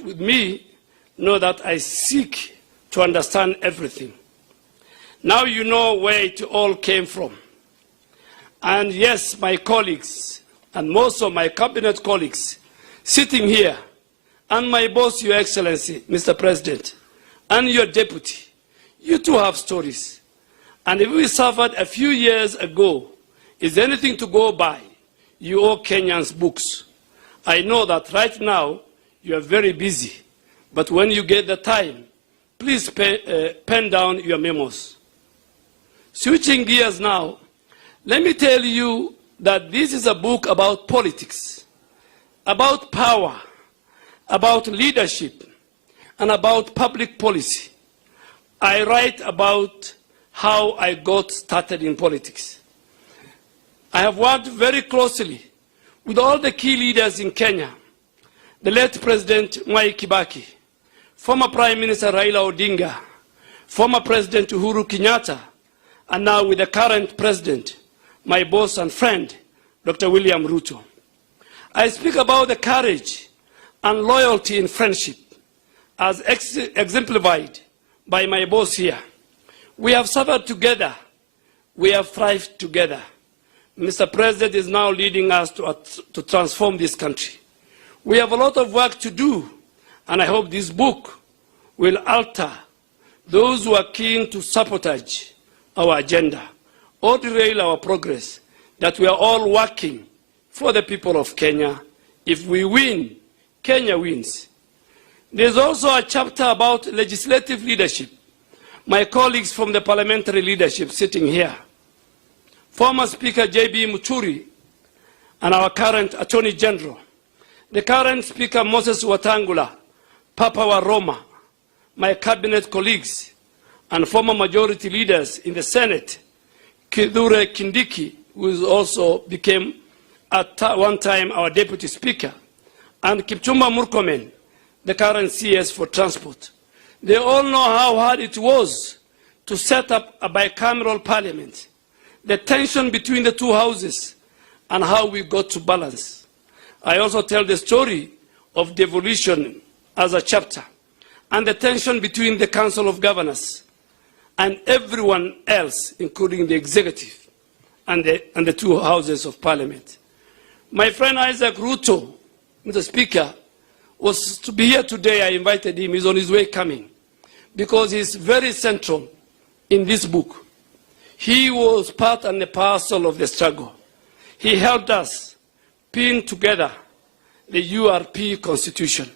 with me know that I seek to understand everything. Now you know where it all came from. And yes, my colleagues, and most of my cabinet colleagues sitting here, and my boss, Your Excellency, Mr. President, and your deputy, you too have stories. And if we suffered a few years ago, is there anything to go by? You owe Kenyans books. I know that right now you are very busy, but when you get the time, please pen down your memos. Switching gears now, let me tell you that this is a book about politics, about power, about leadership, and about public policy. I write about how I got started in politics. I have worked very closely with all the key leaders in Kenya, the late President Mwai Kibaki, former Prime Minister Raila Odinga, former President Uhuru Kenyatta, and now with the current President, my boss and friend, Dr. William Ruto. I speak about the courage and loyalty in friendship, as exemplified by my boss here. We have suffered together. We have thrived together. Mr. President is now leading us to transform this country. We have a lot of work to do, and I hope this book will alter those who are keen to sabotage our agenda or derail our progress, that we are all working for the people of Kenya. If we win, Kenya wins. There's also a chapter about legislative leadership. My colleagues from the parliamentary leadership sitting here, former Speaker J.B. Muchuri, and our current Attorney General, the current Speaker Moses Wetangula, Papa wa Roma, my cabinet colleagues, and former majority leaders in the Senate, Kithure Kindiki, who also became at one time our deputy speaker, and Kipchumba Murkomen, the current CS for transport. They all know how hard it was to set up a bicameral parliament, the tension between the two houses, and how we got to balance. I also tell the story of devolution as a chapter, and the tension between the Council of Governors and everyone else, including the executive and the two houses of parliament. My friend Isaac Ruto, Mr. Speaker, was to be here today. I invited him. He's on his way coming, because he's very central in this book. He was part and a parcel of the struggle. He helped us pin together the URP Constitution.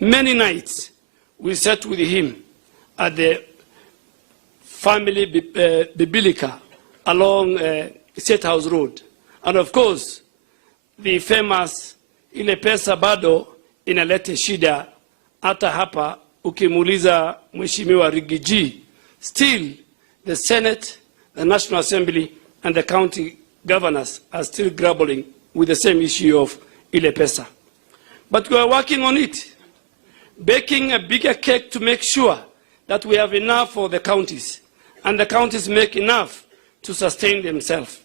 Many nights we sat with him at the family Bibilica along State House Road. And of course, the famous ile pesa bado inalete shida hata hapa ukimuuliza Mheshimiwa Rigiji. Still, the Senate, the National Assembly, and the county governors are still grappling with the same issue of ile pesa. But we are working on it, baking a bigger cake to make sure that we have enough for the counties, and the counties make enough to sustain themselves.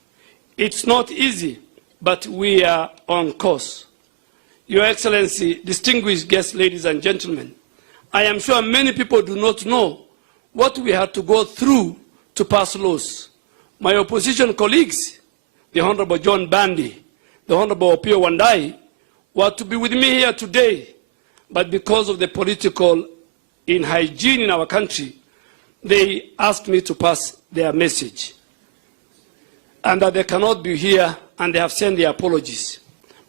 It's not easy, but we are on course. Your Excellency, distinguished guests, ladies and gentlemen, I am sure many people do not know what we had to go through to pass laws. My opposition colleagues, the Honorable John Bandi, the Honorable Opiyo Wandayi, were to be with me here today, but because of the political inhygiene in our country, they asked me to pass their message, and that they cannot be here, and they have sent their apologies.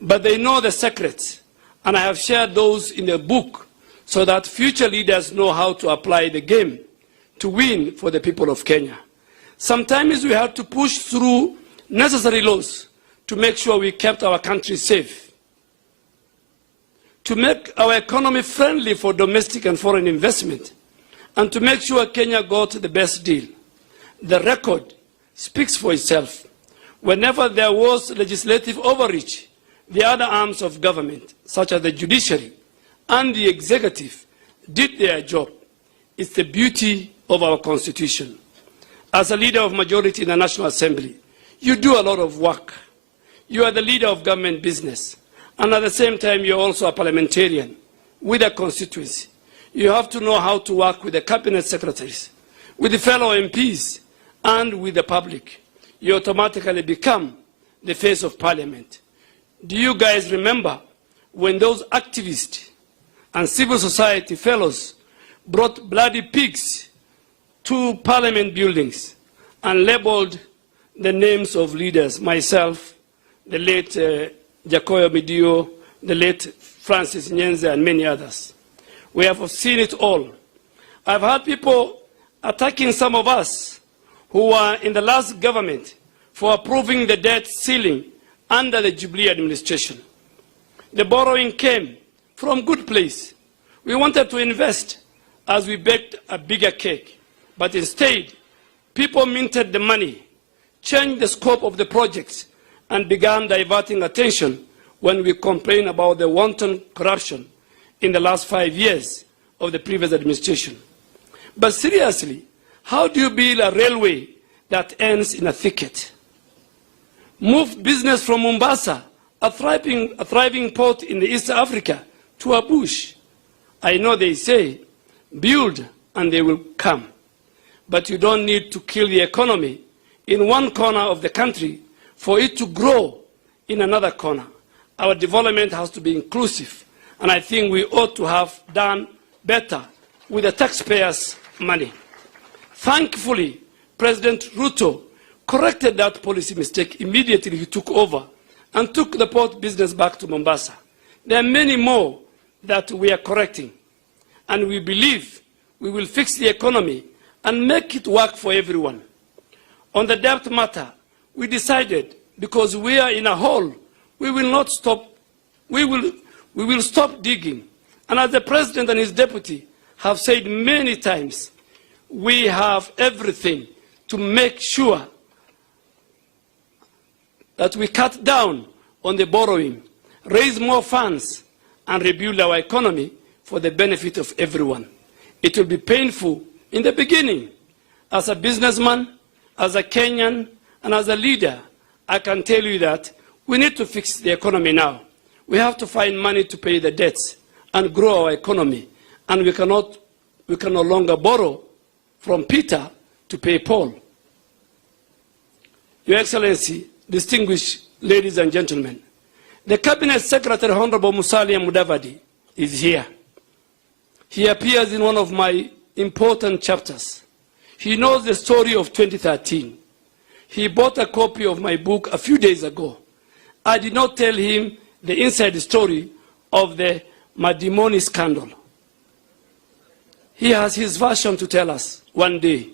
But they know the secrets, and I have shared those in the book so that future leaders know how to apply the game to win for the people of Kenya. Sometimes we have to push through necessary laws to make sure we kept our country safe, to make our economy friendly for domestic and foreign investment, and to make sure Kenya got the best deal. The record speaks for itself. Whenever there was legislative overreach, the other arms of government, such as the judiciary and the executive, did their job. It's the beauty of our Constitution. As a leader of majority in the National Assembly, you do a lot of work. You are the leader of government business, and at the same time, you're also a parliamentarian. with a constituency. You have to know how to work with the cabinet secretaries, with the fellow MPs, and with the public. You automatically become the face of parliament. Do you guys remember when those activists and civil society fellows brought bloody pigs to parliament buildings and labeled the names of leaders, myself, the late Jacoyo Midio, the late Francis Nyenze, and many others? We have seen it all. I've had people attacking some of us who were in the last government for approving the debt ceiling under the Jubilee administration. The borrowing came from good place. We wanted to invest as we baked a bigger cake. But instead, people minted the money, changed the scope of the projects, and began diverting attention when we complained about the wanton corruption in the last 5 years of the previous administration. But seriously, how do you build a railway that ends in a thicket? Move business from Mombasa, a thriving port in East Africa, to a bush? I know they say, build and they will come. But you don't need to kill the economy in one corner of the country for it to grow in another corner. Our development has to be inclusive, and I think we ought to have done better with the taxpayers' money. Thankfully, President Ruto corrected that policy mistake immediately he took over and took the port business back to Mombasa. There are many more that we are correcting, and we believe we will fix the economy and make it work for everyone. On the debt matter, we decided, because we are in a hole, we will not stop. We will stop digging. And as the president and his deputy have said many times, we have everything to make sure that we cut down on the borrowing, raise more funds, and rebuild our economy for the benefit of everyone. It will be painful in the beginning. As a businessman, as a Kenyan, and as a leader, I can tell you that we need to fix the economy now. We have to find money to pay the debts and grow our economy. And we can no longer borrow from Peter to pay Paul. Your Excellency, distinguished ladies and gentlemen, the Cabinet Secretary, Honorable Musalia Mudavadi, is here. He appears in one of my important chapters. He knows the story of 2013. He bought a copy of my book a few days ago. I did not tell him the inside story of the Madimoni scandal. He has his version to tell us one day.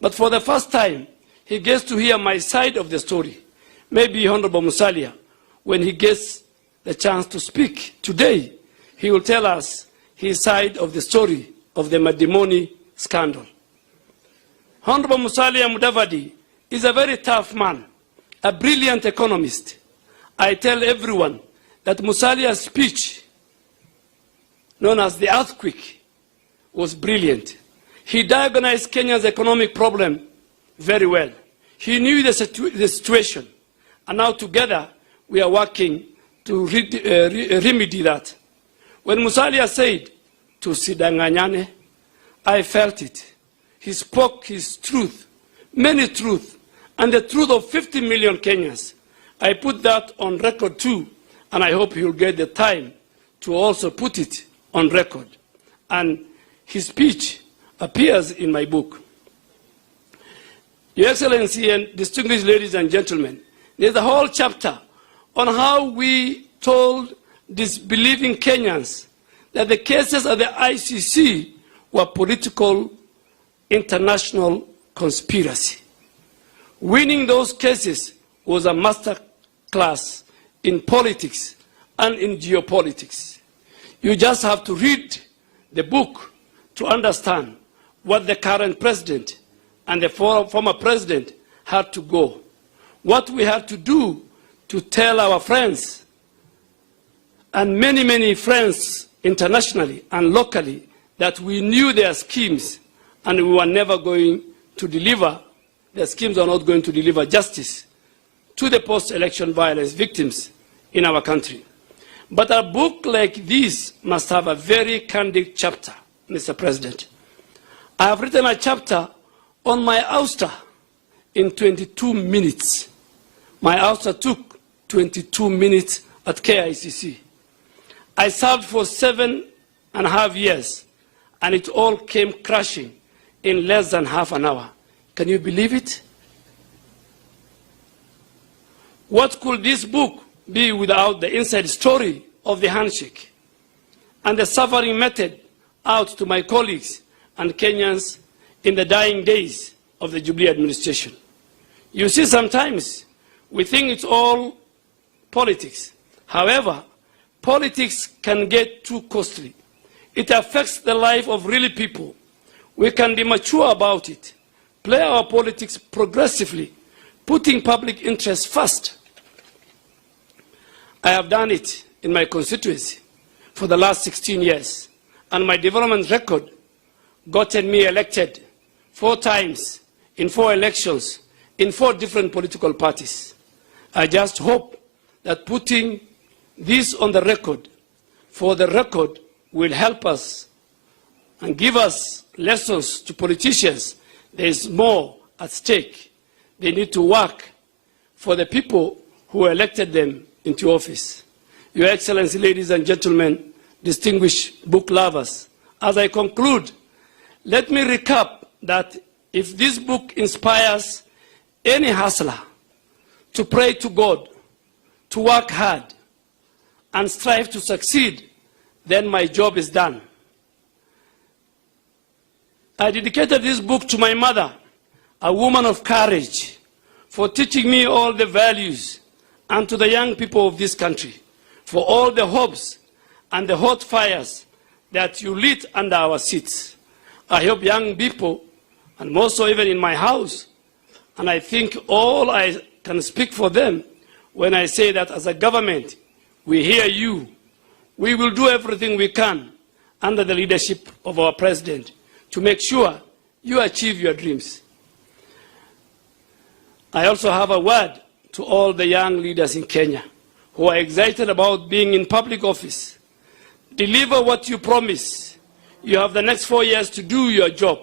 But for the first time, he gets to hear my side of the story. Maybe Honorable Musalia, when he gets the chance to speak today, he will tell us his side of the story of the Madimoni scandal. Honorable Musalia Mudavadi is a very tough man, a brilliant economist. I tell everyone that Musalia's speech, known as the earthquake, was brilliant. He diagnosed Kenya's economic problem very well. He knew the situation, and now together we are working to remedy that. When Musalia said, "Tusidanganyane," I felt it. He spoke his truth, many truth, and the truth of 50 million Kenyans. I put that on record too, and I hope he'll get the time to also put it on record. And his speech appears in my book. Your Excellency and distinguished ladies and gentlemen, there's a whole chapter on how we told disbelieving Kenyans that the cases at the ICC were political international conspiracy. Winning those cases was a master class in politics and in geopolitics. You just have to read the book to understand what the current president and the former president had to go. What we had to do to tell our friends, and many, many friends internationally and locally, that we knew their schemes and we were never going to deliver, their schemes are not going to deliver justice to the post-election violence victims in our country. But a book like this must have a very candid chapter, Mr. President. I have written a chapter on my ouster in 22 minutes. My ouster took 22 minutes at KICC. I served for 7.5 years, and it all came crashing in less than half an hour. Can you believe it? What could this book be without the inside story of the handshake and the suffering method out to my colleagues and Kenyans in the dying days of the Jubilee administration? You see, sometimes we think it's all politics. However, politics can get too costly. It affects the life of real people. We can be mature about it, play our politics progressively, putting public interest first. I have done it in my constituency for the last 16 years, and my development record gotten me elected 4 times in 4 elections in 4 different political parties. I just hope that putting this on the record, for the record, will help us and give us lessons to politicians. There is more at stake. They need to work for the people who elected them into office. Your Excellency, ladies and gentlemen, distinguished book lovers, as I conclude, let me recap that if this book inspires any hustler to pray to God, to work hard, and strive to succeed, then my job is done. I dedicated this book to my mother, a woman of courage, for teaching me all the values, and to the young people of this country, for all the hopes and the hot fires that you lit under our seats. I hope young people, and more so even in my house, and I think all I can speak for them when I say that as a government, we hear you. We will do everything we can under the leadership of our president to make sure you achieve your dreams. I also have a word to all the young leaders in Kenya who are excited about being in public office. Deliver what you promise. You have the next 4 years to do your job.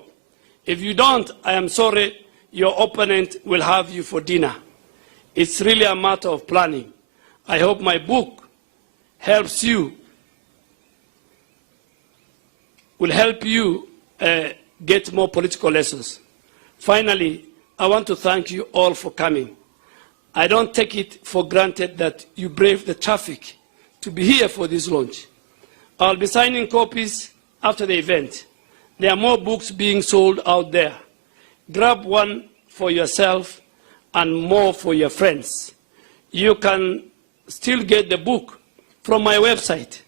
If you don't, I am sorry, your opponent will have you for dinner. It's really a matter of planning. I hope my book helps you, will help you get more political lessons. Finally, I want to thank you all for coming. I don't take it for granted that you braved the traffic to be here for this launch. I'll be signing copies after the event. There are more books being sold out there. Grab one for yourself and more for your friends. You can still get the book from my website,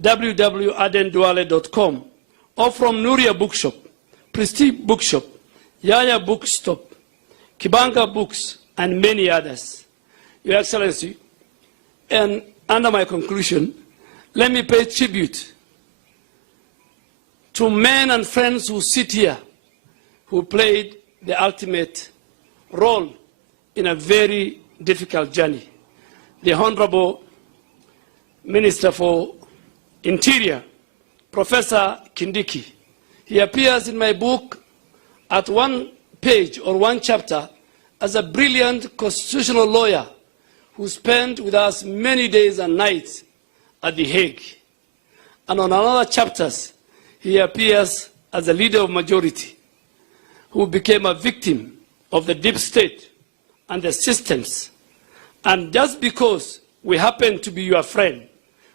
www.adenduale.com, or from Nuria Bookshop, Prestige Bookshop, Yaya Bookstop, Kibanga Books, and many others. Your Excellency, and under my conclusion, let me pay tribute to men and friends who sit here, who played the ultimate role in a very difficult journey. The Honorable Minister for Interior, Professor Kindiki. He appears in my book at one page or one chapter as a brilliant constitutional lawyer who spent with us many days and nights at The Hague. And on another chapters, he appears as a leader of majority who became a victim of the deep state and the systems. And just because we happen to be your friend,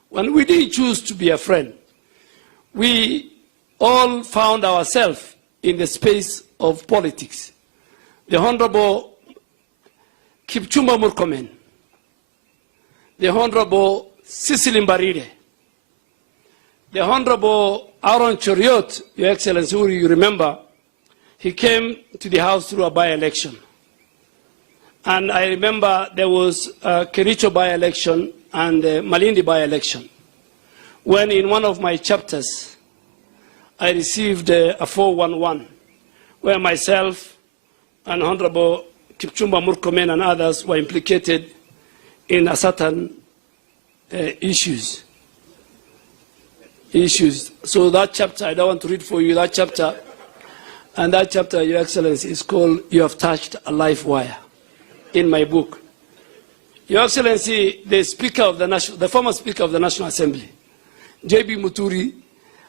when we didn't choose to be a friend, we all found ourselves in the space of politics. The Honorable Kipchumba Murkomen, the Honorable Cecily Mbarire, the Honorable Aaron Choriot, Your Excellency, who you remember, he came to the House through a by-election. And I remember there was a Kericho by-election and a Malindi by-election, when in one of my chapters, I received a 411, where myself and Honorable Kipchumba Murkomen and others were implicated in a certain issues. issues. So that chapter, I don't want to read for you that chapter. And that chapter, Your Excellency, is called You Have Touched a Life Wire in my book. Your Excellency, the former Speaker of the National Assembly, J.B. Muturi,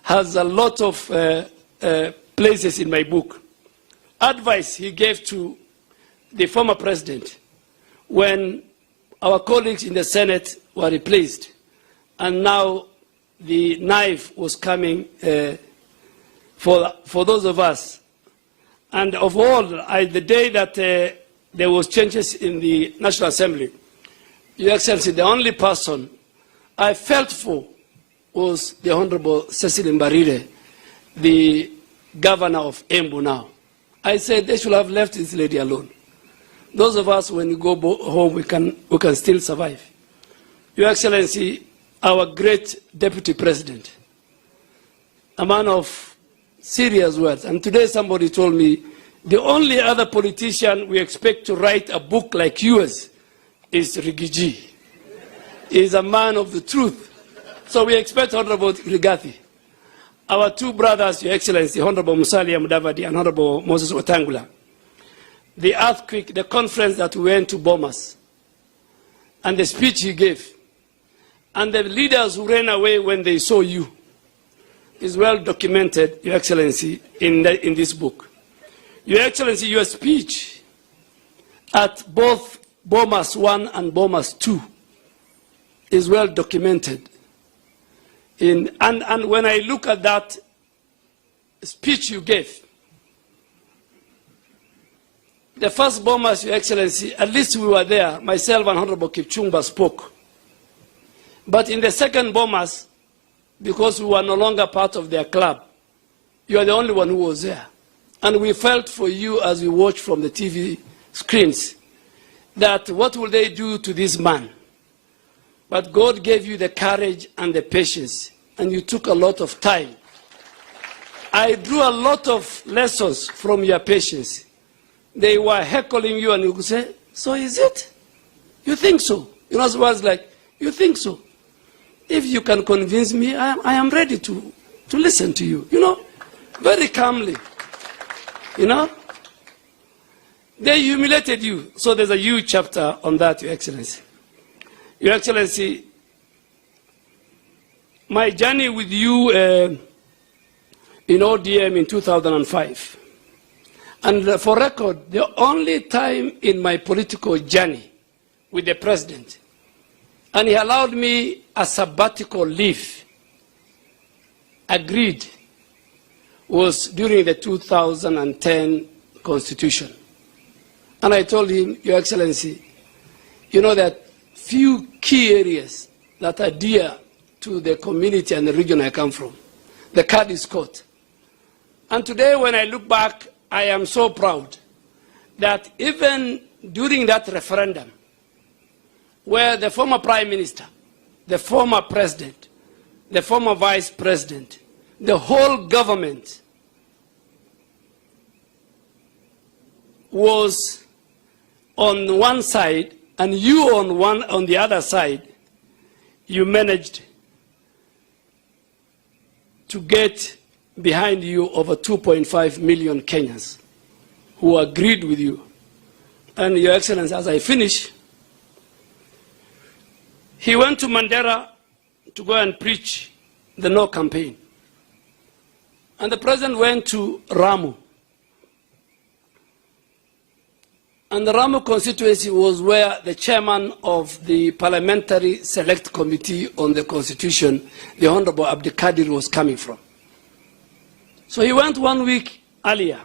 has a lot of places in my book. Advice he gave to the former president when our colleagues in the Senate were replaced, and now the knife was coming for those of us. And of all, the day that there was changes in the National Assembly, Your Excellency, the only person I felt for was the Honorable Cecil Mbarire, the governor of Embu now. I said they should have left this lady alone. Those of us, when we go home, we can still survive. Your Excellency, our great Deputy President, a man of serious words. And today somebody told me, the only other politician we expect to write a book like yours is Rigiji. He is a man of the truth. So we expect Honorable Rigathi. Our two brothers, Your Excellency, Honorable Musalia Mudavadi and Honorable Moses Wetangula. The earthquake, the conference that we went to Bomas, and the speech he gave, and the leaders who ran away when they saw you, is well documented, Your Excellency, in this book. Your Excellency, your speech at both Bomas 1 and Bomas 2 is well documented. And when I look at that speech you gave, the first Bomas, Your Excellency, at least we were there, myself and Honorable Kipchumba spoke. But in the second Bomas, because we were no longer part of their club, you are the only one who was there. And we felt for you as we watched from the TV screens that what will they do to this man? But God gave you the courage and the patience, and you took a lot of time. I drew a lot of lessons from your patience. They were heckling you, and you could say, so is it? You think so? You know, it was like, you think so? If you can convince me, I am ready to listen to you, you know, very calmly, you know. They humiliated you. So there's a huge chapter on that, Your Excellency. Your Excellency, my journey with you in ODM in 2005, and for record, the only time in my political journey with the president, and he allowed me a sabbatical leave, agreed, was during the 2010 Constitution. And I told him, Your Excellency, you know that few key areas that are dear to the community and the region I come from. The card is caught. And today when I look back, I am so proud that even during that referendum, where the former Prime Minister, the former President, the former Vice President, the whole government was on one side and you on the other side, you managed to get behind you over 2.5 million Kenyans who agreed with you. And Your Excellency, as I finish, he went to Mandera to go and preach the No campaign. And the president went to Ramu. And the Ramu constituency was where the chairman of the Parliamentary Select Committee on the Constitution, the Honorable Abdikadir, was coming from. So he went 1 week earlier,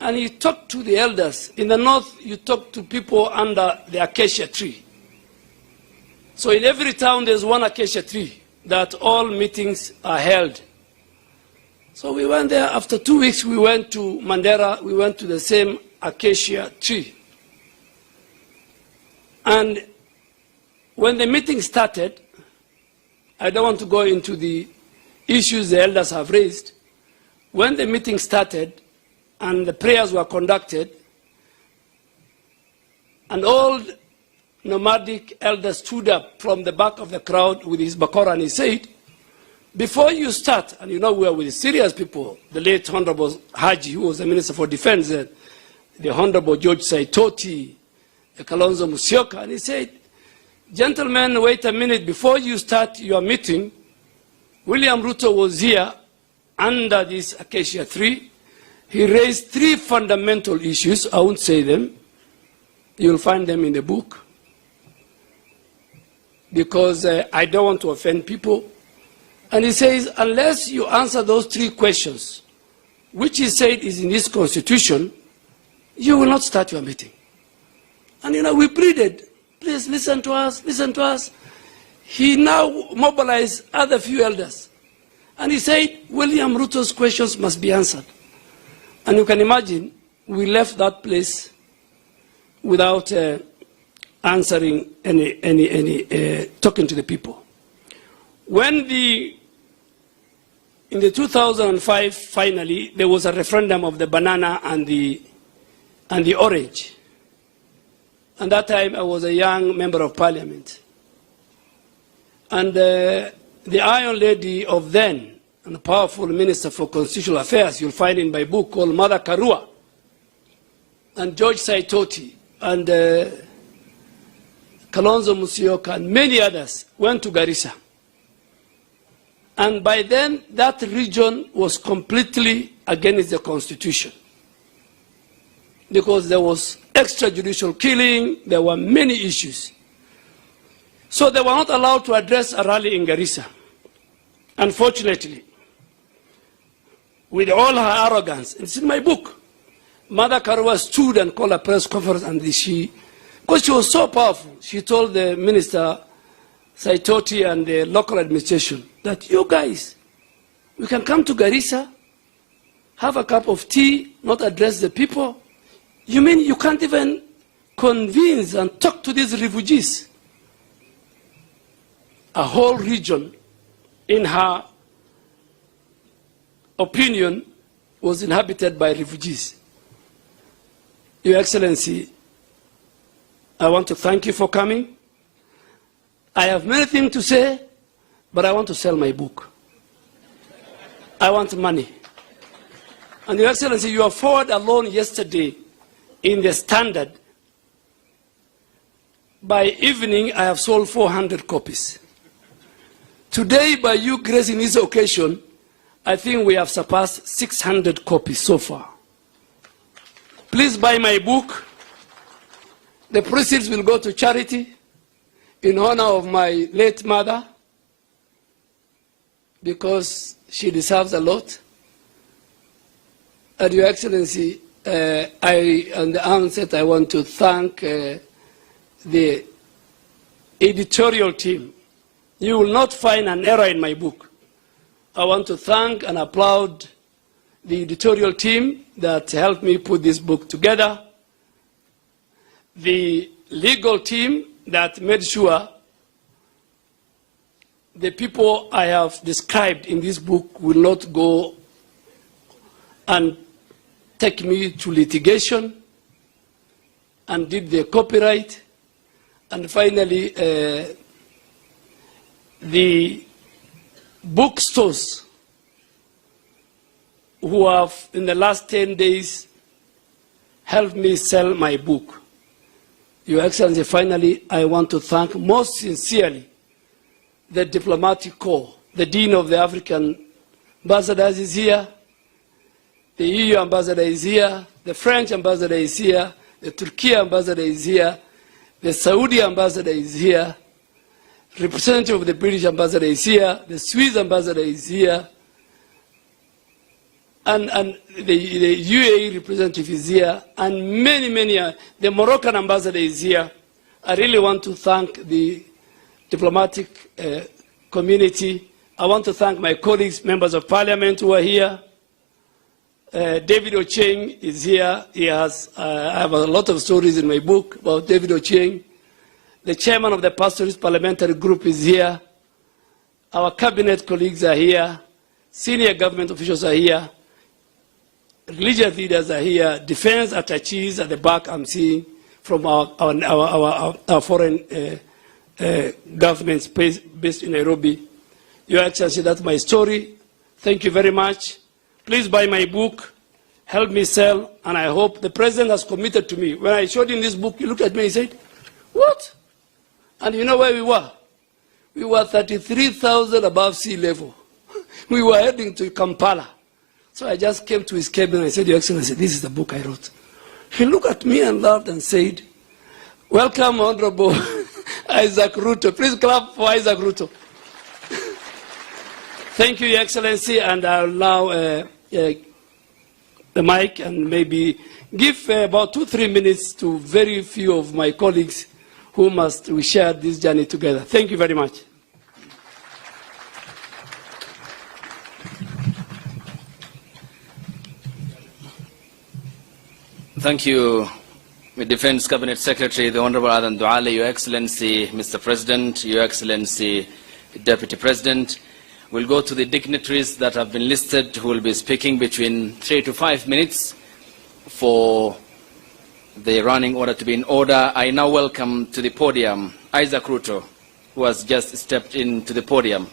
and he talked to the elders. In the north, you talk to people under the acacia tree. So in every town, there's one acacia tree that all meetings are held. So we went there. After 2 weeks, we went to Mandera. We went to the same acacia tree. And when the meeting started, I don't want to go into the issues the elders have raised. When the meeting started and the prayers were conducted, an old nomadic elder stood up from the back of the crowd with his bakora and he said, before you start, and you know we are with serious people, the late Honorable Haji, who was the Minister for Defense, the Honorable George Saitoti, the Kalonzo Musyoka, and he said, gentlemen, wait a minute, before you start your meeting, William Ruto was here under this Acacia tree. He raised 3 fundamental issues. I won't say them. You'll find them in the book. Because I don't want to offend people. And he says, unless you answer those 3 questions, which he said is in this constitution, you will not start your meeting. And you know, we pleaded, please listen to us, listen to us. He now mobilized other few elders. And he said, William Ruto's questions must be answered. And you can imagine, we left that place without answering talking to the people. When in the 2005, finally, there was a referendum of the banana and the orange. And that time, I was a young member of parliament. And the Iron Lady of then, and a powerful minister for constitutional affairs, you'll find in my book, called Mother Karua, and George Saitoti, and Kalonzo Musyoka, and many others went to Garissa. And by then, that region was completely against the constitution, because there was extrajudicial killing, there were many issues. So they were not allowed to address a rally in Garissa. Unfortunately, with all her arrogance, it's in my book, Mother Karua stood and called a press conference, and because she was so powerful, she told the minister, Saitoti, and the local administration that you guys, we can come to Garissa, have a cup of tea, not address the people. You mean you can't even convince and talk to these refugees? A whole region, in her opinion, was inhabited by refugees. Your Excellency, I want to thank you for coming. I have many things to say, but I want to sell my book. I want money. And Your Excellency, you are forward alone yesterday in the Standard. By evening, I have sold 400 copies. Today, by you gracing this occasion, I think we have surpassed 600 copies so far. Please buy my book. The proceeds will go to charity in honor of my late mother, because she deserves a lot. And Your Excellency, on the outset, I want to thank the editorial team. You will not find an error in my book. I want to thank and applaud the editorial team that helped me put this book together, the legal team that made sure the people I have described in this book will not go and take me to litigation, and did the copyright, and finally the bookstores who have in the last 10 days helped me sell my book. Your Excellency, finally, I want to thank most sincerely the diplomatic corps. The Dean of the African Ambassadors is here, the EU Ambassador is here, the French Ambassador is here, the Turkey Ambassador is here, the Saudi Ambassador is here, representative of the British Ambassador is here, the Swiss Ambassador is here, and the UAE representative is here, and many, the Moroccan Ambassador is here. I really want to thank the diplomatic community. I want to thank my colleagues, members of parliament who are here. David Ochieng is here. He has, I have a lot of stories in my book about David Ochieng. The chairman of the Pastoralist Parliamentary Group is here. Our cabinet colleagues are here. Senior government officials are here. Religious leaders are here. Defense attaches at the back I'm seeing from our foreign governments based in Nairobi. Your Excellency, that's my story. Thank you very much. Please buy my book, help me sell, and I hope the President has committed to me. When I showed him this book, he looked at me and said, what? And you know where we were? We were 33,000 above sea level. We were heading to Kampala. So I just came to his cabin and I said, Your Excellency, this is the book I wrote. He looked at me and laughed and said, welcome, Honorable Isaac Ruto. Please clap for Isaac Ruto. Thank you, Your Excellency, and I'll allow the mic and maybe give about 2-3 minutes to very few of my colleagues who we share this journey together. Thank you very much. Thank you, Defense Cabinet Secretary, the Honorable Aden Duale, Your Excellency, Mr. President, Your Excellency, Deputy President. We'll go to the dignitaries that have been listed who will be speaking between 3 to 5 minutes for the running order to be in order. I now welcome to the podium Isaac Ruto, who has just stepped into the podium,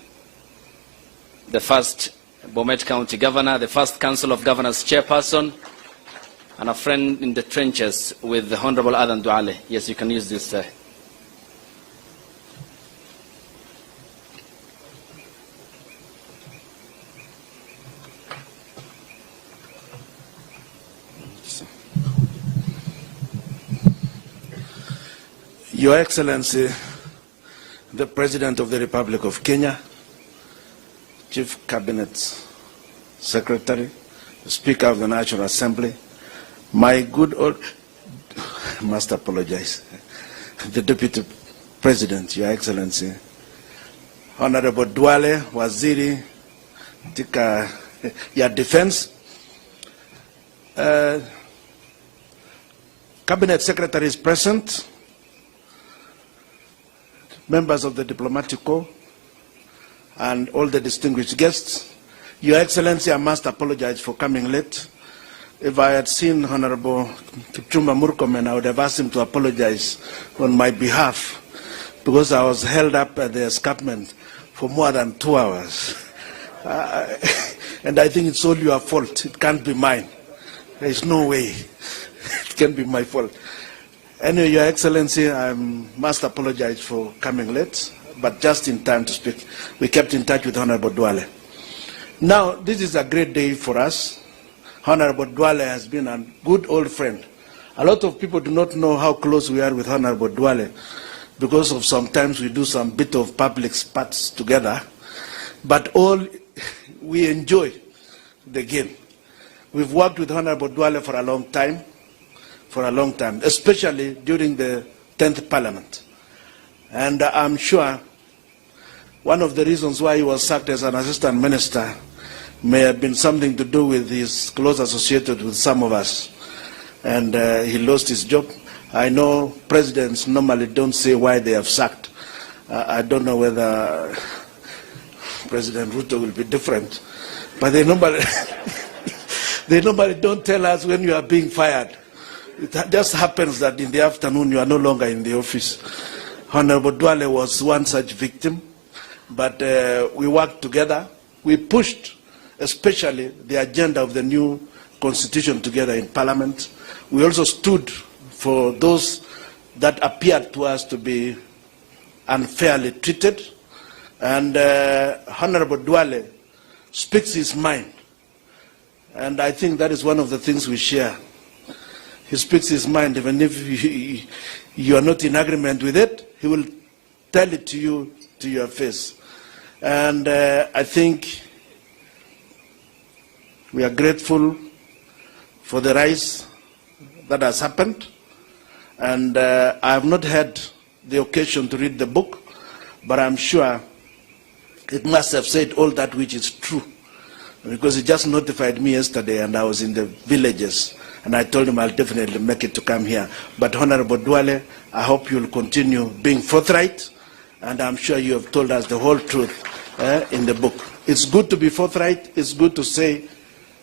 the first Bomet County Governor, the first Council of Governors Chairperson, and a friend in the trenches with the Honorable Aden Duale. Yes, you can use this. Your Excellency, the President of the Republic of Kenya, Chief Cabinet Secretary, the Speaker of the National Assembly, my good old, I must apologize, the Deputy President, Your Excellency, Honorable Duale, Waziri, Tika, your Defense, Cabinet Secretary is present, members of the Diplomatic Corps, and all the distinguished guests. Your Excellency, I must apologize for coming late. If I had seen Honorable Kipchumba Murkomen, I would have asked him to apologize on my behalf, because I was held up at the escarpment for more than 2 hours. And I think it's all your fault. It can't be mine. There is no way it can be my fault. Anyway, Your Excellency, I must apologize for coming late, but just in time to speak. We kept in touch with Honorable Duale. Now, this is a great day for us. Honorable Duale has been a good old friend. A lot of people do not know how close we are with Honorable Duale, because of sometimes we do some bit of public spots together, but all we enjoy the game. We've worked with Honorable Duale for a long time, especially during the 10th Parliament. And I'm sure one of the reasons why he was sacked as an assistant minister may have been something to do with his close associated with some of us. And he lost his job. I know presidents normally don't say why they have sacked. I don't know whether President Ruto will be different. But they normally, they normally don't tell us when you are being fired. It just happens that in the afternoon you are no longer in the office. Honorable Duale was one such victim, but we worked together. We pushed especially the agenda of the new constitution together in Parliament. We also stood for those that appeared to us to be unfairly treated. And Honorable Duale speaks his mind. And I think that is one of the things we share. He speaks his mind, even if you are not in agreement with it, he will tell it to you to your face. And I think we are grateful for the rise that has happened. And I have not had the occasion to read the book, but I'm sure it must have said all that which is true, because he just notified me yesterday and I was in the villages. And I told him I'll definitely make it to come here. But Honorable Duale, I hope you'll continue being forthright, and I'm sure you have told us the whole truth in the book. It's good to be forthright. It's good to say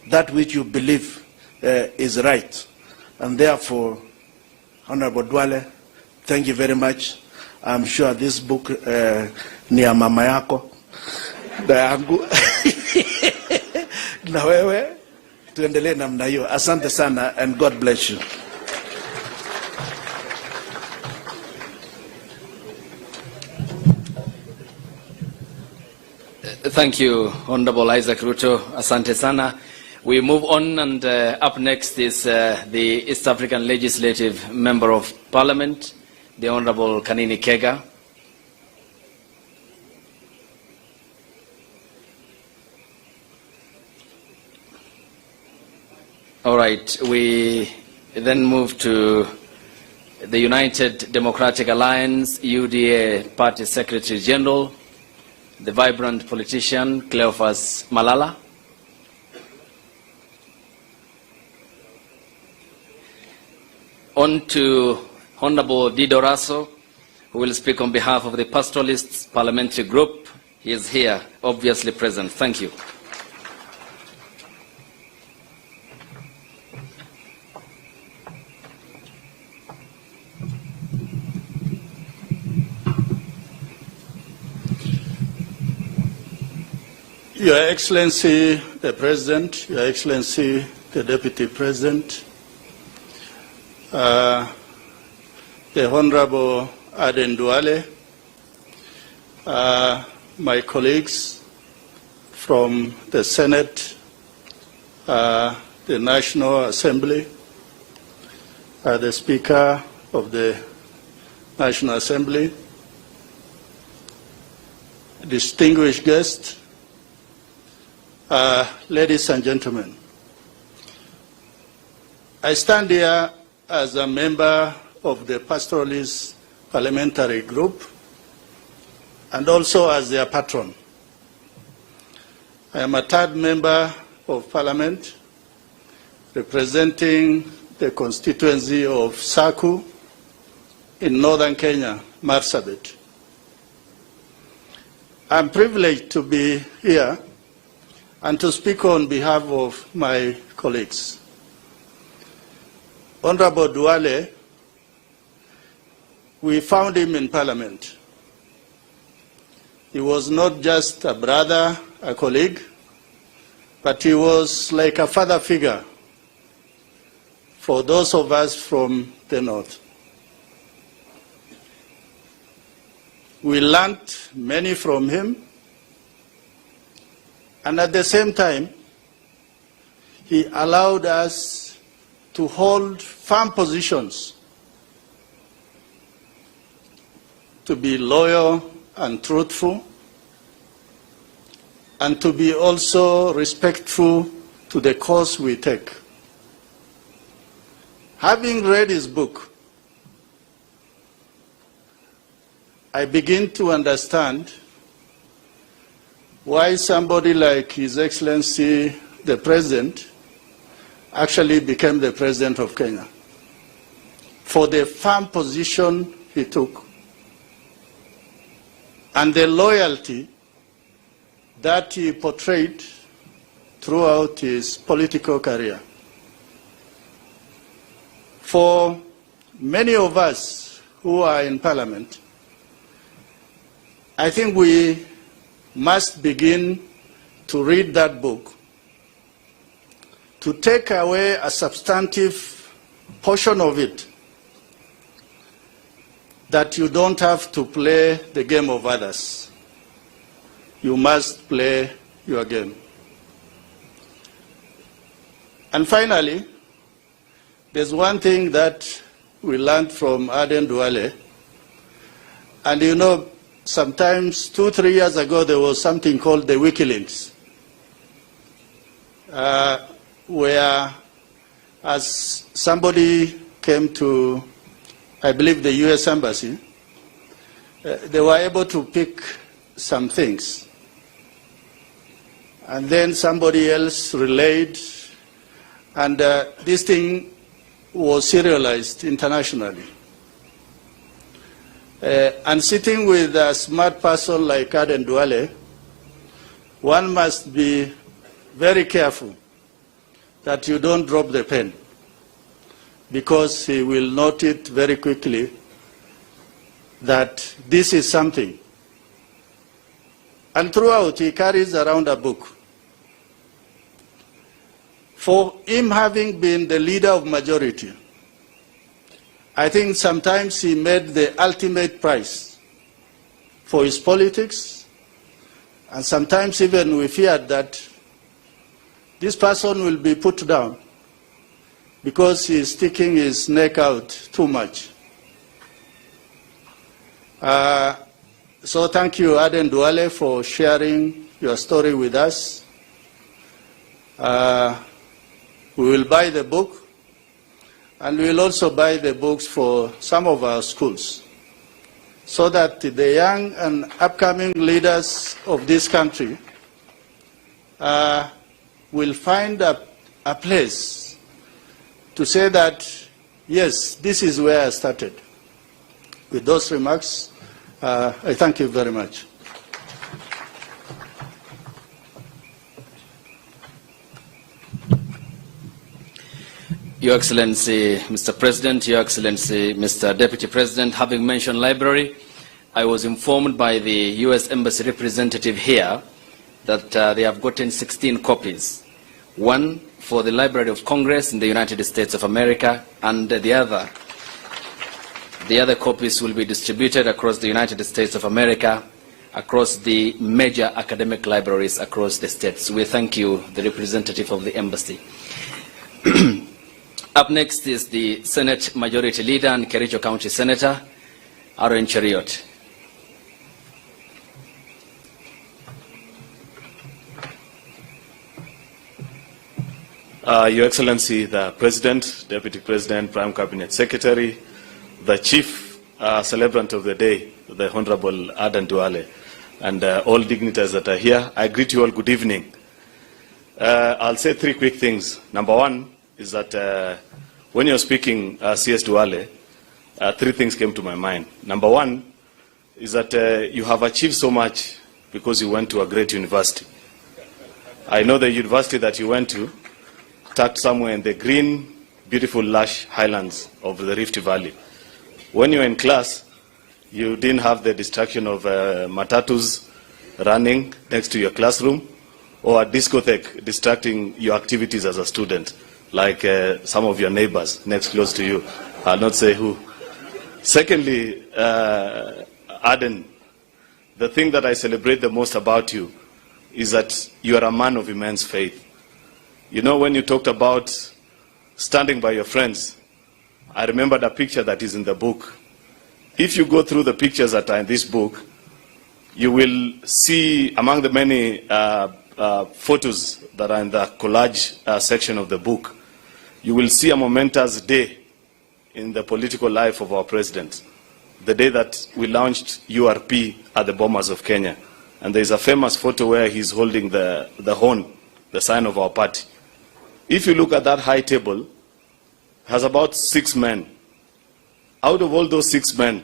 that which you believe is right. And therefore, Honorable Duale, thank you very much. I'm sure this book, Nia Mama Yako, na yangu na wewe tuendelee namna hiyo. Asante sana and God bless you. Thank you, Honorable Isaac Ruto. Asante sana. We move on, and up next is the East African Legislative Member of Parliament, the Honorable Kanini Kega. All right, we then move to the United Democratic Alliance, UDA Party Secretary General, the vibrant politician, Cleophas Malala. On to Honorable Dido Raso, who will speak on behalf of the Pastoralists Parliamentary Group. He is here, obviously present. Thank you. Your Excellency, the President, Your Excellency, the Deputy President, the Honorable Aden Duale, my colleagues from the Senate, the National Assembly, the Speaker of the National Assembly, distinguished guests, ladies and gentlemen, I stand here as a member of the Pastoralists Parliamentary Group and also as their patron. I am a third member of Parliament representing the constituency of Saku in northern Kenya, Marsabit. I am privileged to be here and to speak on behalf of my colleagues. Honorable Duale, we found him in Parliament. He was not just a brother, a colleague, but he was like a father figure for those of us from the North. We learned many from him, and at the same time, he allowed us to hold firm positions, to be loyal and truthful, and to be also respectful to the cause we take. Having read his book, I begin to understand why somebody like His Excellency the President actually became the President of Kenya, for the firm position he took and the loyalty that he portrayed throughout his political career. For many of us who are in Parliament, I think we must begin to read that book, to take away a substantive portion of it, that you don't have to play the game of others. You must play your game. And finally, there's one thing that we learned from Aden Duale, and you know, sometimes 2-3 years ago, there was something called the WikiLeaks, where as somebody came to, I believe, the US Embassy, they were able to pick some things. And then somebody else relayed, and this thing was serialized internationally. And sitting with a smart person like Aden Duale, one must be very careful that you don't drop the pen, because he will note it very quickly that this is something And throughout, he carries around a book. For him having been the leader of majority, I think sometimes he made the ultimate price for his politics, and sometimes even we feared that this person will be put down because he is sticking his neck out too much. So thank you, Aden Duale, for sharing your story with us. We will buy the book, and we will also buy the books for some of our schools, so that the young and upcoming leaders of this country will find a place to say that, yes, this is where I started. With those remarks, I thank you very much. Your Excellency, Mr. President, Your Excellency, Mr. Deputy President, having mentioned library, I was informed by the U.S. Embassy representative here that they have gotten 16 copies. One for the Library of Congress in the United States of America, and the other copies will be distributed across the United States of America, across the major academic libraries across the states. We thank you, the representative of the embassy. Up next is the Senate Majority Leader and Kericho County Senator, Aaron Cheriot. Your Excellency, the President, Deputy President, Prime Cabinet Secretary, the Chief Celebrant of the Day, the Honorable Aden Duale, and all dignitaries that are here, I greet you all good evening. I'll say three quick things. Number one is that when you're speaking, CS Duale, three things came to my mind. Number one is that you have achieved so much because you went to a great university. I know the university that you went to, tucked somewhere in the green, beautiful, lush highlands of the Rift Valley. When you were in class, you didn't have the distraction of matatus running next to your classroom or a discotheque distracting your activities as a student, like some of your neighbors next close to you. I'll not say who. Secondly, Aden, the thing that I celebrate the most about you is that you are a man of immense faith. You know, when you talked about standing by your friends, I remember the picture that is in the book. If you go through the pictures that are in this book, you will see among the many photos that are in the collage section of the book, you will see a momentous day in the political life of our president, the day that we launched URP at the Bomas of Kenya. And there's a famous photo where he's holding the horn, the sign of our party. If you look at that high table, it has about 6 men. Out of all those 6 men,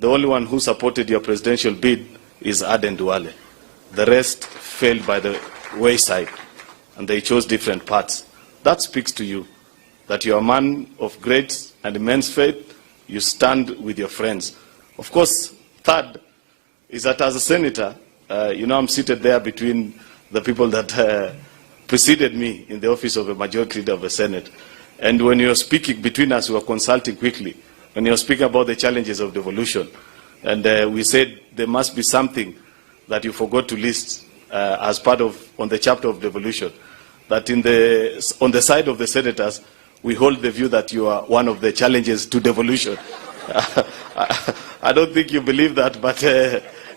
the only one who supported your presidential bid is Aden Duale. The rest failed by the wayside, and they chose different paths. That speaks to you, that you're a man of great and immense faith. You stand with your friends. Of course, third is that as a senator, you know, I'm seated there between the people that preceded me in the office of a majority leader of the Senate. And when you're speaking between us, we were consulting quickly. When you're speaking about the challenges of devolution, and we said there must be something that you forgot to list as part of, on the chapter of devolution, that on the side of the senators, we hold the view that you are one of the challenges to devolution. I don't think you believe that, but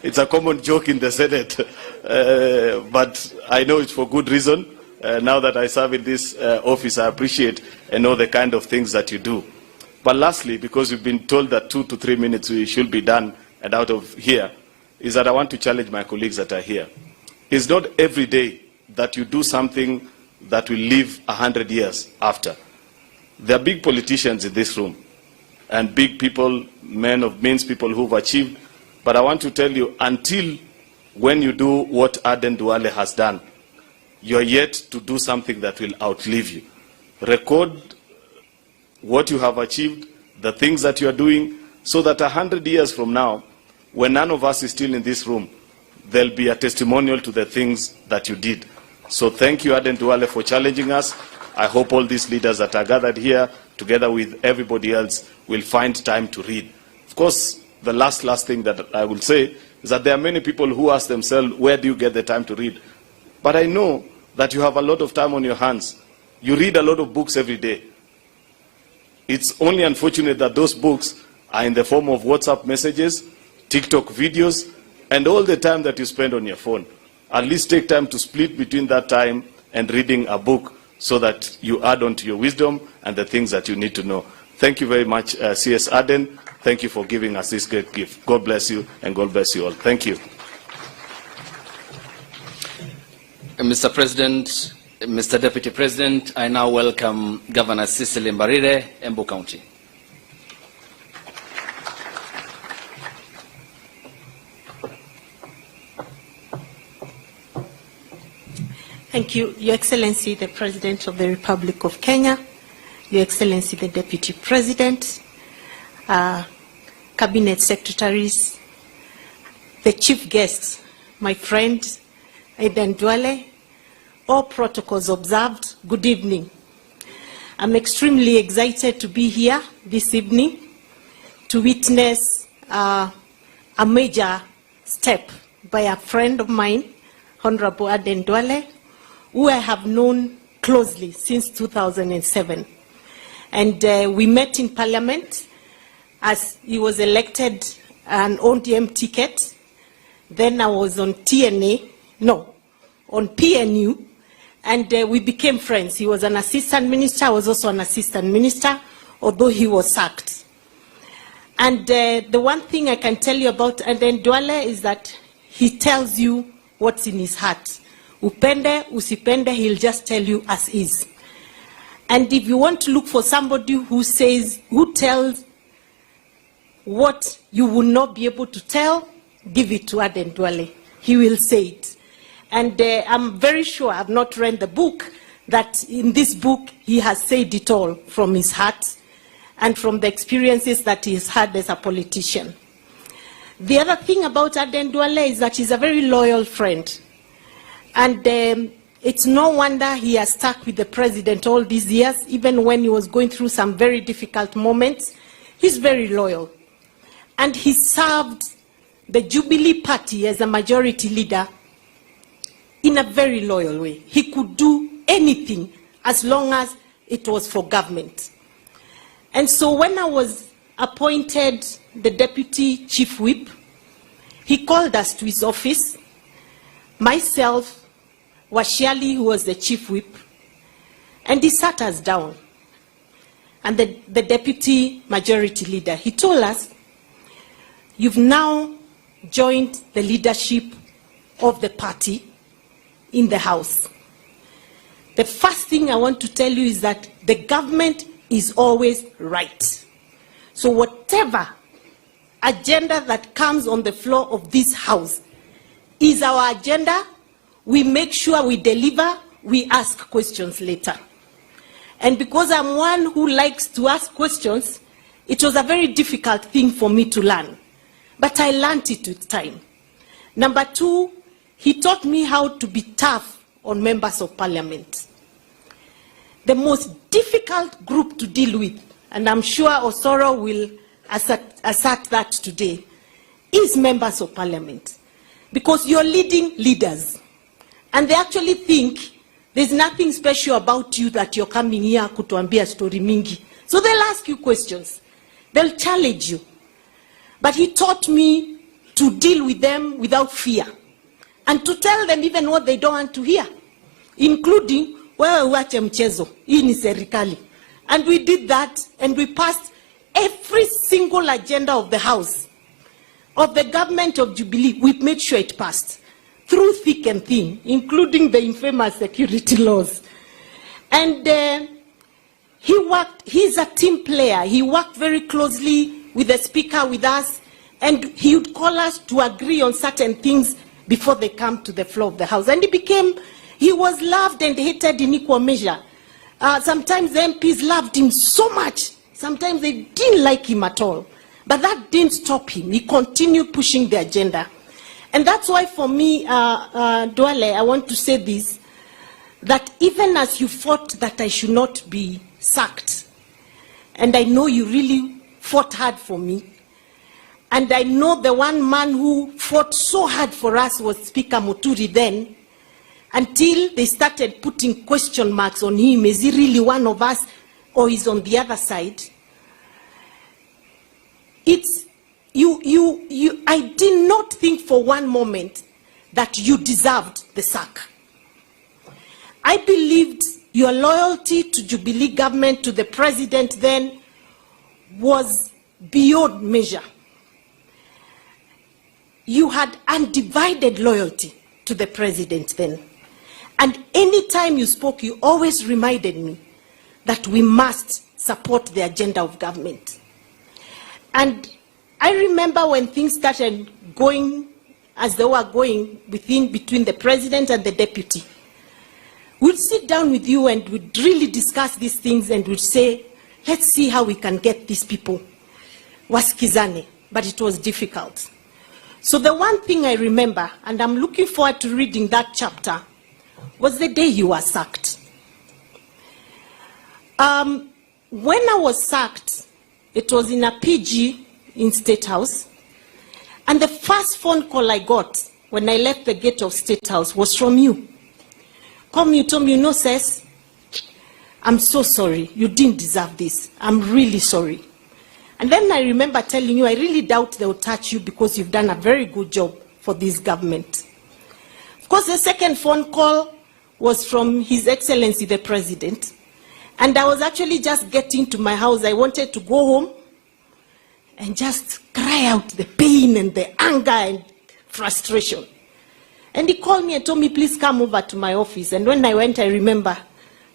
it's a common joke in the Senate. But I know it's for good reason. Now that I serve in this office, I appreciate and know the kind of things that you do. But lastly, because we've been told that 2 to 3 minutes we should be done and out of here, is that I want to challenge my colleagues that are here. It's not every day that you do something that will live 100 years after. There are big politicians in this room and big people, men of means, people who've achieved. But I want to tell you, until when you do what Aden Duale has done, you're yet to do something that will outlive you. Record what you have achieved, the things that you are doing, so that 100 years from now, when none of us is still in this room, there'll be a testimonial to the things that you did. So thank you, Aden Duale, for challenging us. I hope all these leaders that are gathered here, together with everybody else, will find time to read. Of course, the last thing that I will say is that there are many people who ask themselves, where do you get the time to read? But I know that you have a lot of time on your hands. You read a lot of books every day. It's only unfortunate that those books are in the form of WhatsApp messages, TikTok videos, and all the time that you spend on your phone. At least take time to split between that time and reading a book so that you add on to your wisdom and the things that you need to know. Thank you very much, CS Aden. Thank you for giving us this great gift. God bless you, and God bless you all. Thank you. Mr. President, Mr. Deputy President, I now welcome Governor Cecily Mbarire, Embu County. Thank you, Your Excellency, the President of the Republic of Kenya, Your Excellency, the Deputy President, Cabinet Secretaries, the Chief Guests, my friend, Aden Duale, all protocols observed, good evening. I'm extremely excited to be here this evening to witness a major step by a friend of mine, Honorable Aden Duale, who I have known closely since 2007. And we met in Parliament as he was elected an ODM ticket. Then I was on on PNU, and we became friends. He was an assistant minister, I was also an assistant minister, although he was sacked. And the one thing I can tell you about Aden Duale is that he tells you what's in his heart. Upende, usipende, he'll just tell you as is. And if you want to look for somebody who tells what you will not be able to tell, give it to Aden Duale. He will say it. And I'm very sure, I've not read the book, that in this book he has said it all from his heart and from the experiences that he's had as a politician. The other thing about Aden Duale is that he's a very loyal friend. And it's no wonder he has stuck with the president all these years, even when he was going through some very difficult moments. He's very loyal. And he served the Jubilee Party as a majority leader in a very loyal way. He could do anything as long as it was for government. And so when I was appointed the Deputy Chief Whip, he called us to his office, myself, Washiali, who was the Chief Whip, and he sat us down. And the Deputy Majority Leader, he told us, you've now joined the leadership of the party in the House. The first thing I want to tell you is that the government is always right. So whatever agenda that comes on the floor of this House is our agenda. We make sure we deliver, we ask questions later. And because I'm one who likes to ask questions, it was a very difficult thing for me to learn. But I learned it with time. Number two, he taught me how to be tough on members of parliament. The most difficult group to deal with, and I'm sure Osoro will assert that today, is members of parliament. Because you're leading leaders. And they actually think there's nothing special about you that you're coming here kutuambia story mingi. So they'll ask you questions. They'll challenge you. But he taught me to deal with them without fear. And to tell them even what they don't want to hear. Including, wewe uache mchezo, hii ni serikali. And we did that, and we passed every single agenda of the House, of the government of Jubilee. We made sure it passed. Through thick and thin, including the infamous security laws. And he's a team player. He worked very closely with the Speaker, with us, and he would call us to agree on certain things before they come to the floor of the House. And he was loved and hated in equal measure. Sometimes the MPs loved him so much. Sometimes they didn't like him at all. But that didn't stop him. He continued pushing the agenda. And that's why for me, Duale, I want to say this, that even as you fought that I should not be sacked, and I know you really fought hard for me, and I know the one man who fought so hard for us was Speaker Muturi then, until they started putting question marks on him. Is he really one of us, or is on the other side? I did not think for one moment that you deserved the sack. I believed your loyalty to Jubilee government, to the president then, was beyond measure. You had undivided loyalty to the president then. And any time you spoke, you always reminded me that we must support the agenda of government. And I remember when things started going as they were going between the president and the deputy. We'll sit down with you and we'd really discuss these things and we'd say, let's see how we can get these people wasikizane. But it was difficult. So the one thing I remember, and I'm looking forward to reading that chapter, was the day you were sacked. When I was sacked, it was in a PG in State House. And the first phone call I got when I left the gate of State House was from you. Come, you told me, no, sis, I'm so sorry. You didn't deserve this. I'm really sorry. And then I remember telling you, I really doubt they'll touch you because you've done a very good job for this government. Of course, the second phone call was from His Excellency, the President. And I was actually just getting to my house. I wanted to go home and just cry out the pain and the anger and frustration. And he called me and told me, please come over to my office. And when I went, I remember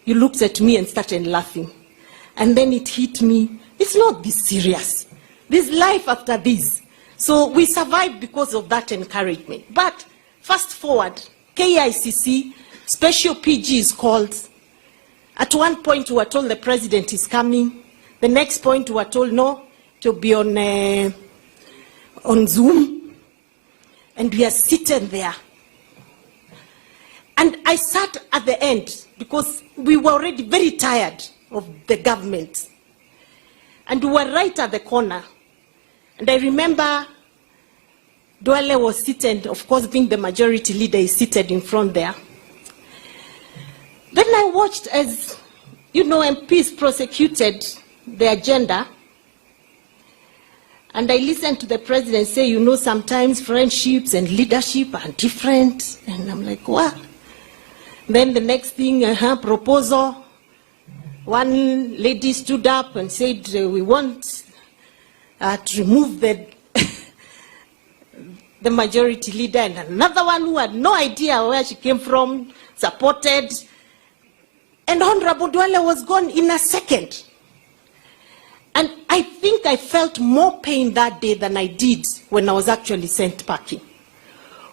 you looked at me and started laughing. And then it hit me, it's not this serious. There's life after this. So we survived because of that encouragement. But fast forward, KICC, special PG is called. At one point, we were told the president is coming. The next point, we were told, no, to be on Zoom. And we are sitting there. And I sat at the end because we were already very tired of the government. And we were right at the corner. And I remember Duale was seated, of course, being the majority leader, is seated in front there. Then I watched as, MPs prosecuted the agenda. And I listened to the president say, sometimes friendships and leadership are different. And I'm like, what? Then the next thing, proposal. One lady stood up and said, we want to remove the majority leader. And another one who had no idea where she came from, supported. And Honorable Duale was gone in a second. And I think I felt more pain that day than I did when I was actually sent packing.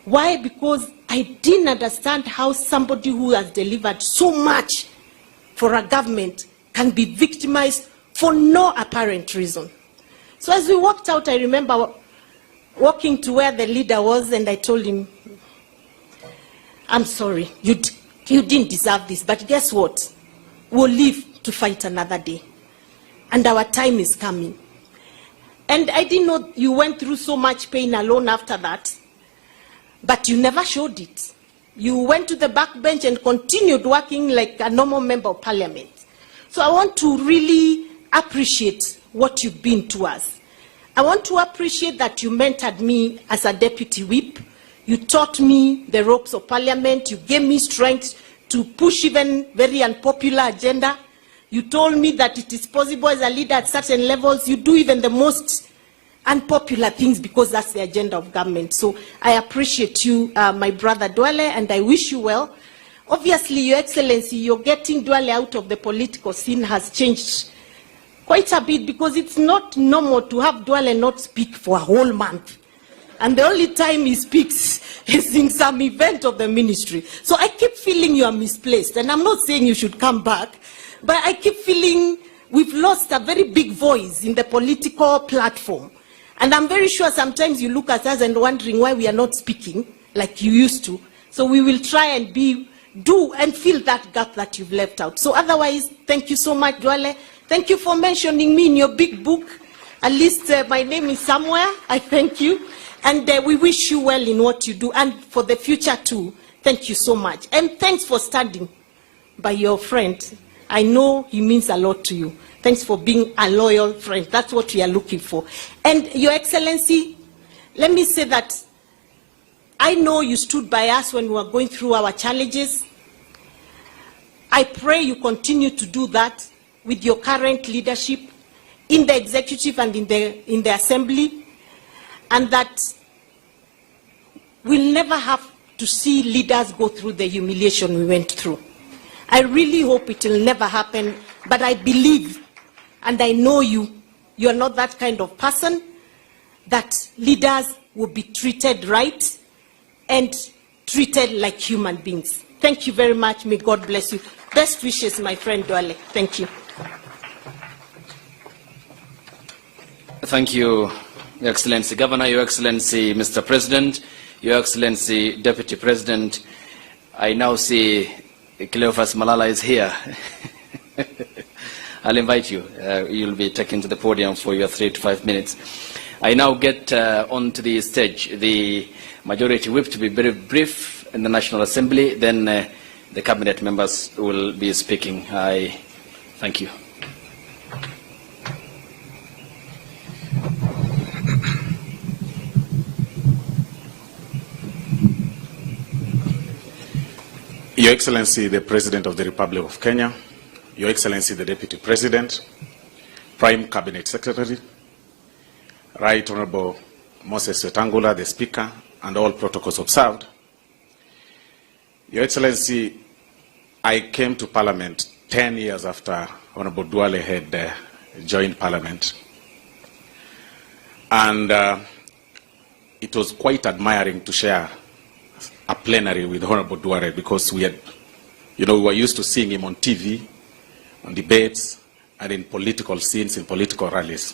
Why? Because I didn't understand how somebody who has delivered so much for a government can be victimized for no apparent reason. So as we walked out, I remember walking to where the leader was, and I told him, I'm sorry, you didn't deserve this, but guess what? We'll live to fight another day. And our time is coming. And I didn't know you went through so much pain alone after that, but you never showed it. You went to the backbench and continued working like a normal member of parliament. So I want to really appreciate what you've been to us. I want to appreciate that you mentored me as a deputy whip. You taught me the ropes of parliament. You gave me strength to push even very unpopular agenda. You told me that it is possible as a leader at certain levels, you do even the most unpopular things because that's the agenda of government. So I appreciate you, my brother Duale, and I wish you well. Obviously, Your Excellency, you're getting Duale out of the political scene has changed quite a bit because it's not normal to have Duale not speak for a whole month. And the only time he speaks is in some event of the ministry. So I keep feeling you are misplaced. And I'm not saying you should come back, but I keep feeling we've lost a very big voice in the political platform. And I'm very sure sometimes you look at us and wondering why we are not speaking like you used to. So we will try and do and fill that gap that you've left out. So otherwise, thank you so much, Duale. Thank you for mentioning me in your big book. At least my name is somewhere. I thank you. And we wish you well in what you do. And for the future too, thank you so much. And thanks for standing by your friend. I know he means a lot to you. Thanks for being a loyal friend. That's what we are looking for. And Your Excellency, let me say that I know you stood by us when we were going through our challenges. I pray you continue to do that with your current leadership in the executive and in the assembly, and that we'll never have to see leaders go through the humiliation we went through. I really hope it will never happen, but I believe and I know you're not that kind of person, that leaders will be treated right and treated like human beings. Thank you very much. May God bless you. Best wishes, my friend Duale. Thank you. Thank you, Your Excellency Governor, Your Excellency Mr. President, Your Excellency Deputy President. I now see Cleophas Malala is here. I'll invite you. You'll be taken to the podium for your 3 to 5 minutes. I now get onto the stage the Majority Whip to be very brief in the National Assembly. Then the Cabinet members will be speaking. I thank you. Your Excellency, the President of the Republic of Kenya, Your Excellency, the Deputy President, Prime Cabinet Secretary, Right Honorable Moses Wetangula, the Speaker, and all protocols observed. Your Excellency, I came to Parliament 10 years after Honorable Duale had joined Parliament. And it was quite admiring to share a plenary with Honorable Duale, because we had, we were used to seeing him on TV, on debates, and in political scenes, in political rallies.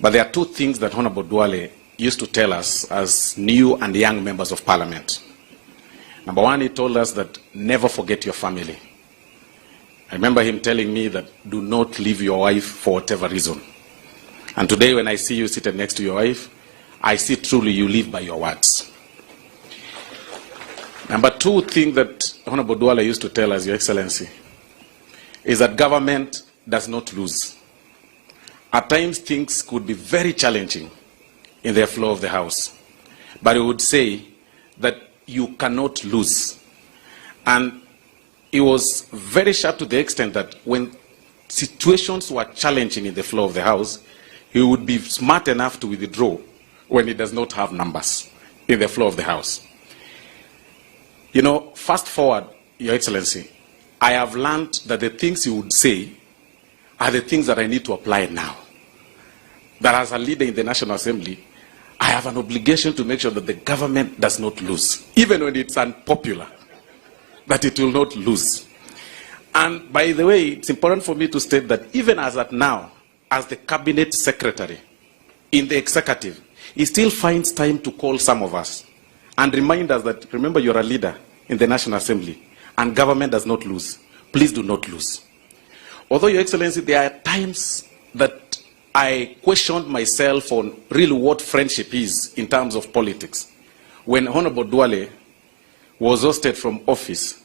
But there are 2 things that Honorable Duale used to tell us as new and young members of Parliament. Number 1, he told us that never forget your family. I remember him telling me that do not leave your wife for whatever reason. And today when I see you seated next to your wife, I see truly you live by your words. Number 2 thing that Honorable Duale used to tell us, Your Excellency, is that government does not lose. At times things could be very challenging in the flow of the House, but he would say that you cannot lose. And he was very sharp to the extent that when situations were challenging in the flow of the House, he would be smart enough to withdraw when he does not have numbers in the flow of the House. Fast forward, Your Excellency, I have learned that the things you would say are the things that I need to apply now. That as a leader in the National Assembly, I have an obligation to make sure that the government does not lose, even when it's unpopular, that it will not lose. And by the way, it's important for me to state that even as at now, as the Cabinet Secretary in the Executive, he still finds time to call some of us and remind us that, remember, you're a leader in the National Assembly, and government does not lose. Please do not lose. Although, Your Excellency, there are times that I questioned myself on really what friendship is in terms of politics. When Honorable Duale was ousted from office,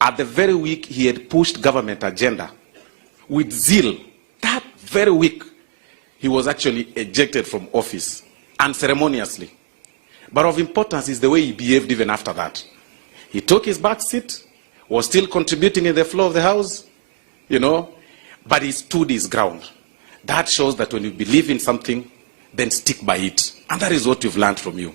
at the very week he had pushed government agenda with zeal, that very week he was actually ejected from office, unceremoniously. But of importance is the way he behaved even after that. He took his back seat, was still contributing in the flow of the House, but he stood his ground. That shows that when you believe in something, then stick by it. And that is what we've learned from you.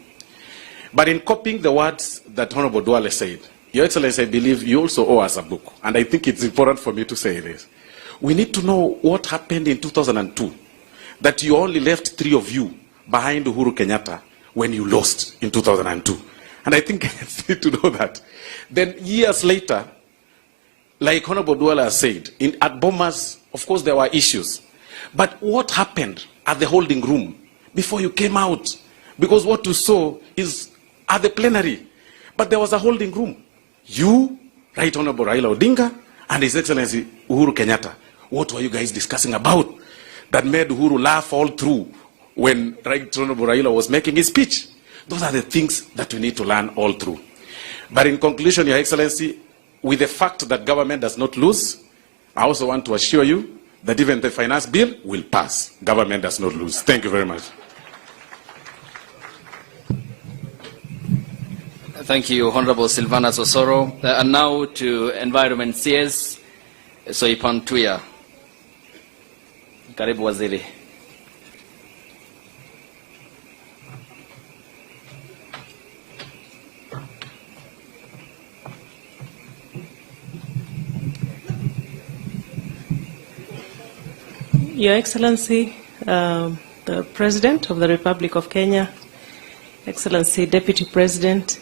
But in copying the words that Honorable Duale said, Your Excellency, I believe you also owe us a book. And I think it's important for me to say this. We need to know what happened in 2002, that you only left 3 of you behind Uhuru Kenyatta when you lost in 2002. And I think I need to know that. Then years later, like Honorable Duale has said, at Bomas, of course, there were issues. But what happened at the holding room before you came out, because what you saw is at the plenary. But there was a holding room. You, Right Honorable Raila Odinga, and His Excellency Uhuru Kenyatta. What were you guys discussing about that made Uhuru laugh all through when Right Honorable Raila was making his speech? Those are the things that we need to learn all through. But in conclusion, Your Excellency, with the fact that government does not lose, I also want to assure you that even the finance bill will pass. Government does not lose. Thank you very much. Thank you, Honorable Silvanus Osoro. And now to Environment CS, Soipan Tuya. Karibu Waziri. Your Excellency, the President of the Republic of Kenya, Excellency Deputy President,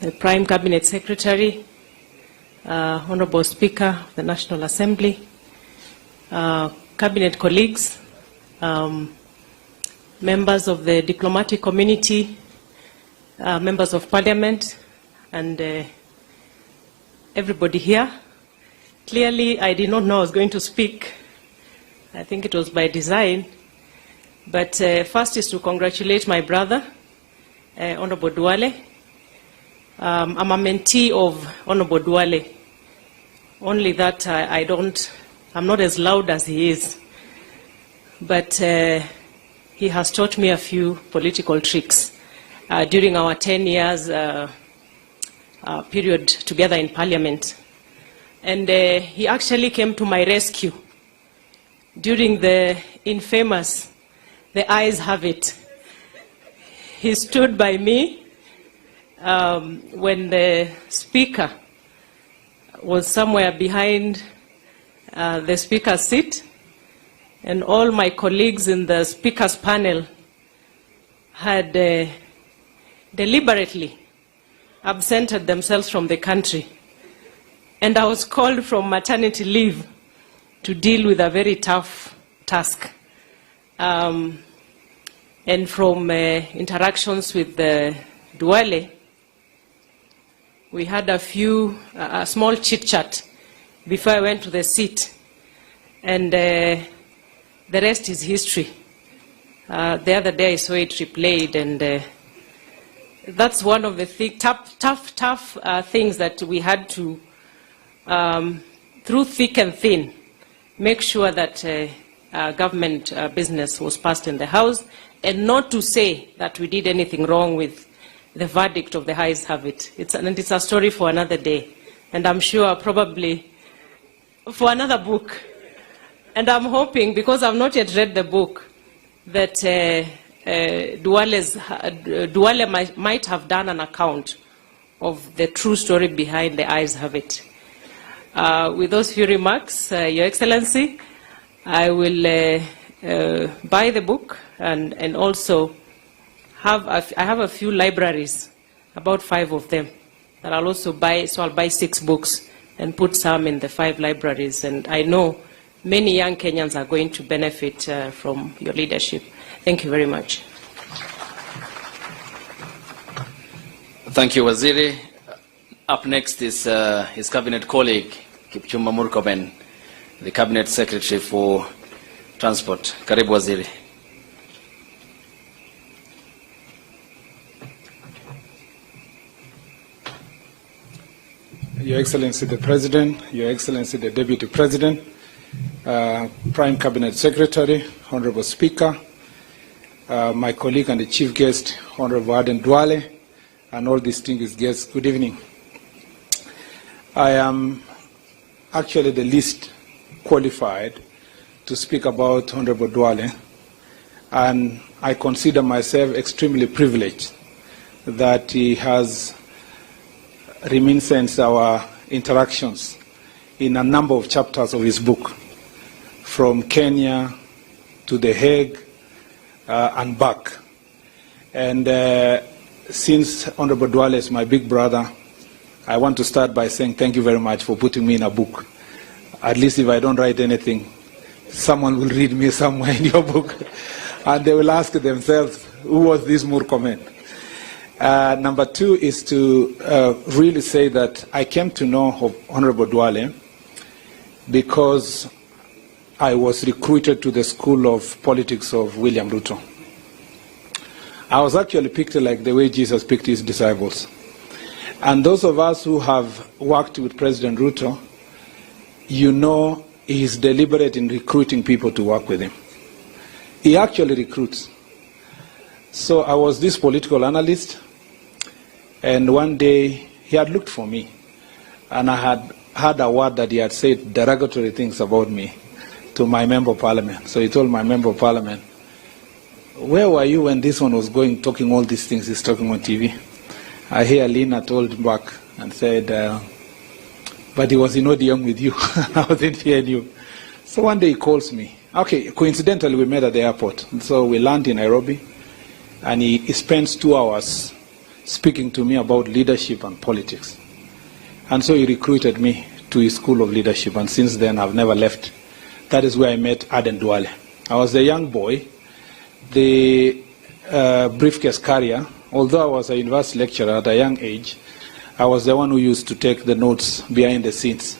the Prime Cabinet Secretary, Honorable Speaker of the National Assembly, Cabinet colleagues, members of the diplomatic community, members of Parliament, and everybody here. Clearly, I did not know I was going to speak. I think it was by design. But first is to congratulate my brother, Honorable Duale. I'm a mentee of Honorable Duale. Only that I'm not as loud as he is. But he has taught me a few political tricks during our 10 years period together in Parliament. And he actually came to my rescue during the infamous The Ayes Have It. He stood by me when the speaker was somewhere behind the speaker's seat, and all my colleagues in the speaker's panel had deliberately absented themselves from the country. And I was called from maternity leave to deal with a very tough task. And from interactions with Duale, we had a small chit-chat before I went to the seat. And the rest is history. The other day I saw it replayed, and that's one of the tough things that we had to, through thick and thin, make sure that government business was passed in the House, and not to say that we did anything wrong with the verdict of the Ayes Have It. It's a story for another day, and I'm sure probably for another book. And I'm hoping, because I've not yet read the book, that Duale might have done an account of the true story behind the Ayes Have It. With those few remarks, Your Excellency, I will buy the book and also I have a few libraries, about 5 of them, that I'll also buy. So I'll buy 6 books and put some in the 5 libraries. And I know many young Kenyans are going to benefit from your leadership. Thank you very much. Thank you, Waziri. Up next is his cabinet colleague, Kipchumba Murkomen, the Cabinet Secretary for Transport. Karibu, Waziri. Your Excellency the President, Your Excellency the Deputy President, Prime Cabinet Secretary, Honorable Speaker, my colleague and the Chief Guest, Honorable Aden Duale, and all distinguished guests, good evening. I am actually the least qualified to speak about Honorable Duale, and I consider myself extremely privileged that he has reminisced our interactions in a number of chapters of his book, from Kenya to The Hague and back. And since Honorable Duale is my big brother, I want to start by saying thank you very much for putting me in a book. At least if I don't write anything, someone will read me somewhere in your book. and they will ask themselves, who was this Murkomen? Number two is to really say that I came to know Honorable Duale because I was recruited to the School of Politics of William Ruto. I was actually picked like the way Jesus picked his disciples. And those of us who have worked with President Ruto, you know he is deliberate in recruiting people to work with him. He actually recruits. So I was this political analyst, and one day he had looked for me, and I had heard a word that he had said derogatory things about me to my member of parliament. So he told my member of parliament, where were you when this one was going, talking all these things he's talking on TV? I hear Lina told him back and said, but he was in ODM with you. I wasn't hearing you. So one day he calls me. Okay, coincidentally we met at the airport. So we land in Nairobi, and he spends 2 hours speaking to me about leadership and politics. And so he recruited me to his school of leadership, and since then I've never left. That is where I met Aden Duale. I was a young boy, the briefcase carrier. Although I was a university lecturer at a young age, I was the one who used to take the notes behind the scenes.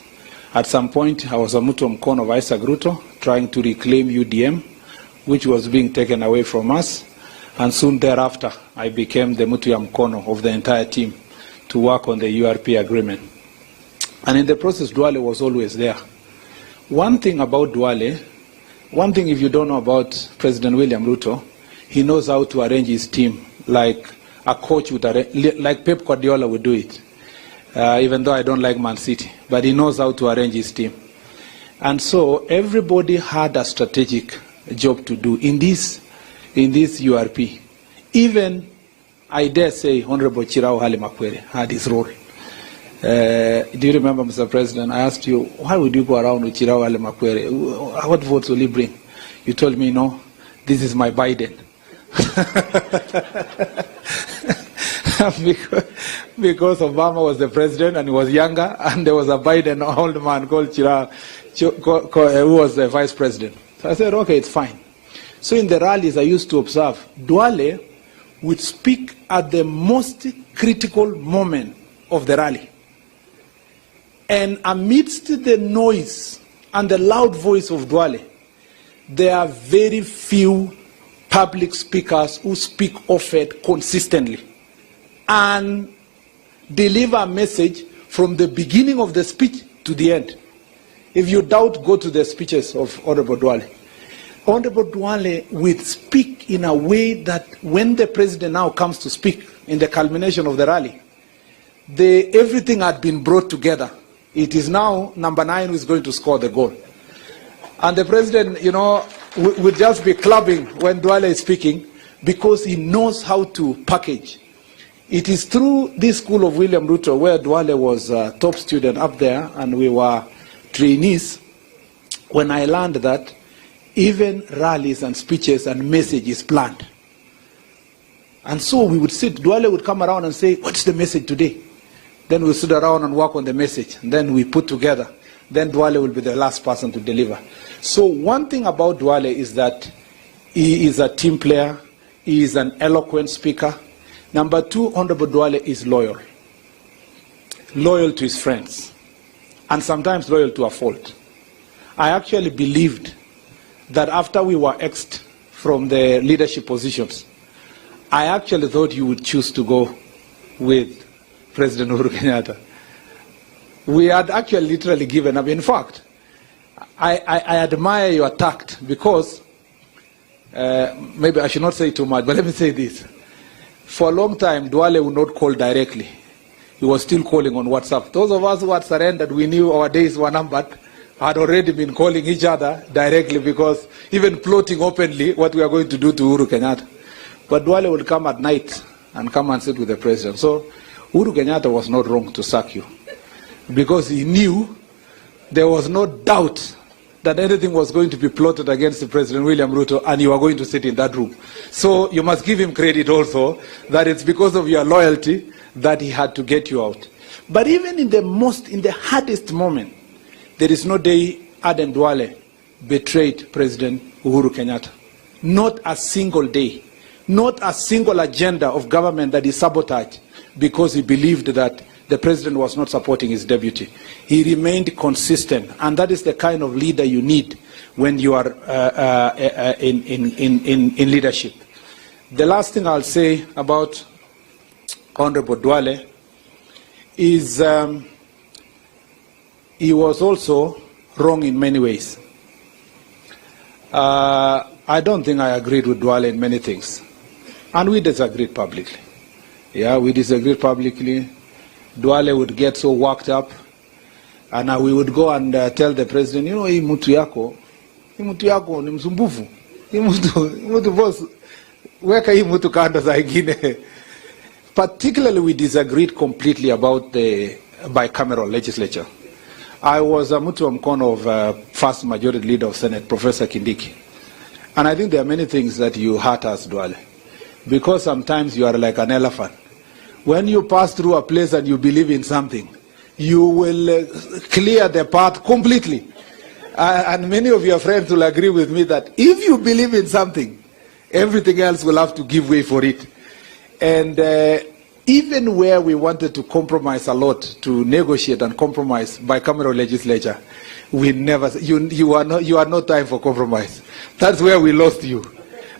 At some point, I was a Mutu Mkono of Isaac Ruto, trying to reclaim UDM, which was being taken away from us. And soon thereafter, I became the Mutu Mkono of the entire team to work on the URP agreement. And in the process, Duale was always there. One thing about Duale, one thing if you don't know about President William Ruto, he knows how to arrange his team like a coach would arrange, like Pep Guardiola would do it. Even though I don't like Man City, but he knows how to arrange his team. And so everybody had a strategic job to do in this URP. Even, I dare say, Honorable Chirao Hali Makwere had his role. Do you remember, Mr. President, I asked you, why would you go around with Chirao Hali Makwere? What votes will he bring? You told me, no, this is my Biden. because Obama was the president and he was younger, and there was a Biden old man called Chirao, who was the vice president. So I said, okay, it's fine. So in the rallies I used to observe, Duale would speak at the most critical moment of the rally. And amidst the noise and the loud voice of Duale, there are very few public speakers who speak often consistently and deliver a message from the beginning of the speech to the end. If you doubt, go to the speeches of Honorable Duale. Honorable Duale will speak in a way that when the president now comes to speak in the culmination of the rally, everything had been brought together. It is now number 9 who is going to score the goal. And the president, you know, would just be clubbing when Duale is speaking because he knows how to package. It is through this school of William Ruto where Duale was a top student up there and we were trainees when I learned that even rallies and speeches and messages planned. And so we would sit, Duale would come around and say, what's the message today? Then we'll sit around and work on the message. And then we put together. Then Duale will be the last person to deliver. So one thing about Duale is that he is a team player. He is an eloquent speaker. Number 2, Honorable Duale is loyal. Loyal to his friends. And sometimes loyal to a fault. I actually believed that after we were axed from the leadership positions, I actually thought you would choose to go with President Uhuru Kenyatta. We had actually literally given up. In fact, I admire your tact because, maybe I should not say too much, but let me say this. For a long time, Duale would not call directly. He was still calling on WhatsApp. Those of us who had surrendered, we knew our days were numbered, had already been calling each other directly because even plotting openly what we are going to do to Uhuru Kenyatta. But Duale would come at night and come and sit with the president. So Uhuru Kenyatta was not wrong to sack you because he knew there was no doubt that anything was going to be plotted against the President William Ruto and you are going to sit in that room. So you must give him credit also that it's because of your loyalty that he had to get you out. But even in the hardest moment, there is no day Aden Duale betrayed President Uhuru Kenyatta. not a single day, not a single agenda of government that is sabotaged because he believed that the president was not supporting his deputy. He remained consistent, and that is the kind of leader you need when you are in leadership. The last thing I'll say about Honorable Duale is he was also wrong in many ways. I don't think I agreed with Duale in many things, and we disagreed publicly. Yeah, we disagreed publicly. Duale would get so worked up, and we would go and tell the president, you know, hii mtu yako ni msumbufu. Hii mtu boss, weka hii mtu kando za ingine. Particularly, we disagreed completely about the bicameral legislature. I was a mtu wa mkono of first majority leader of Senate, Professor Kindiki. And I think there are many things that you hurt us, Duale, because sometimes you are like an elephant. When you pass through a place and you believe in something, you will clear the path completely. And many of your friends will agree with me that if you believe in something, everything else will have to give way for it. And even where we wanted to compromise a lot, to negotiate and compromise bicameral legislature, we never, you are no time for compromise. That's where we lost you.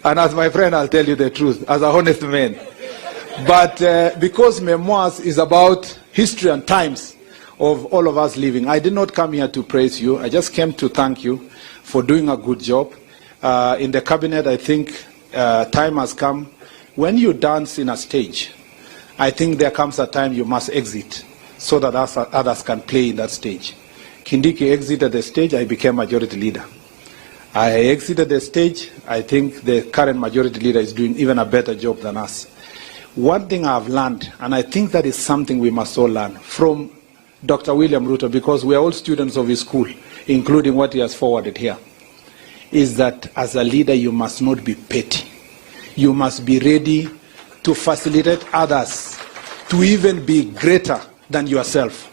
And as my friend, I'll tell you the truth, as a honest man. But because Memoirs is about history and times of all of us living, I did not come here to praise you. I just came to thank you for doing a good job. In the cabinet, I think time has come. When you dance in a stage, I think there comes a time you must exit so that others can play in that stage. Kindiki exited the stage, I became majority leader. I exited the stage, I think the current majority leader is doing even a better job than us. One thing I've learned, and I think that is something we must all learn from Dr. William Ruto, because we are all students of his school, including what he has forwarded here, is that as a leader you must not be petty. You must be ready to facilitate others to even be greater than yourself.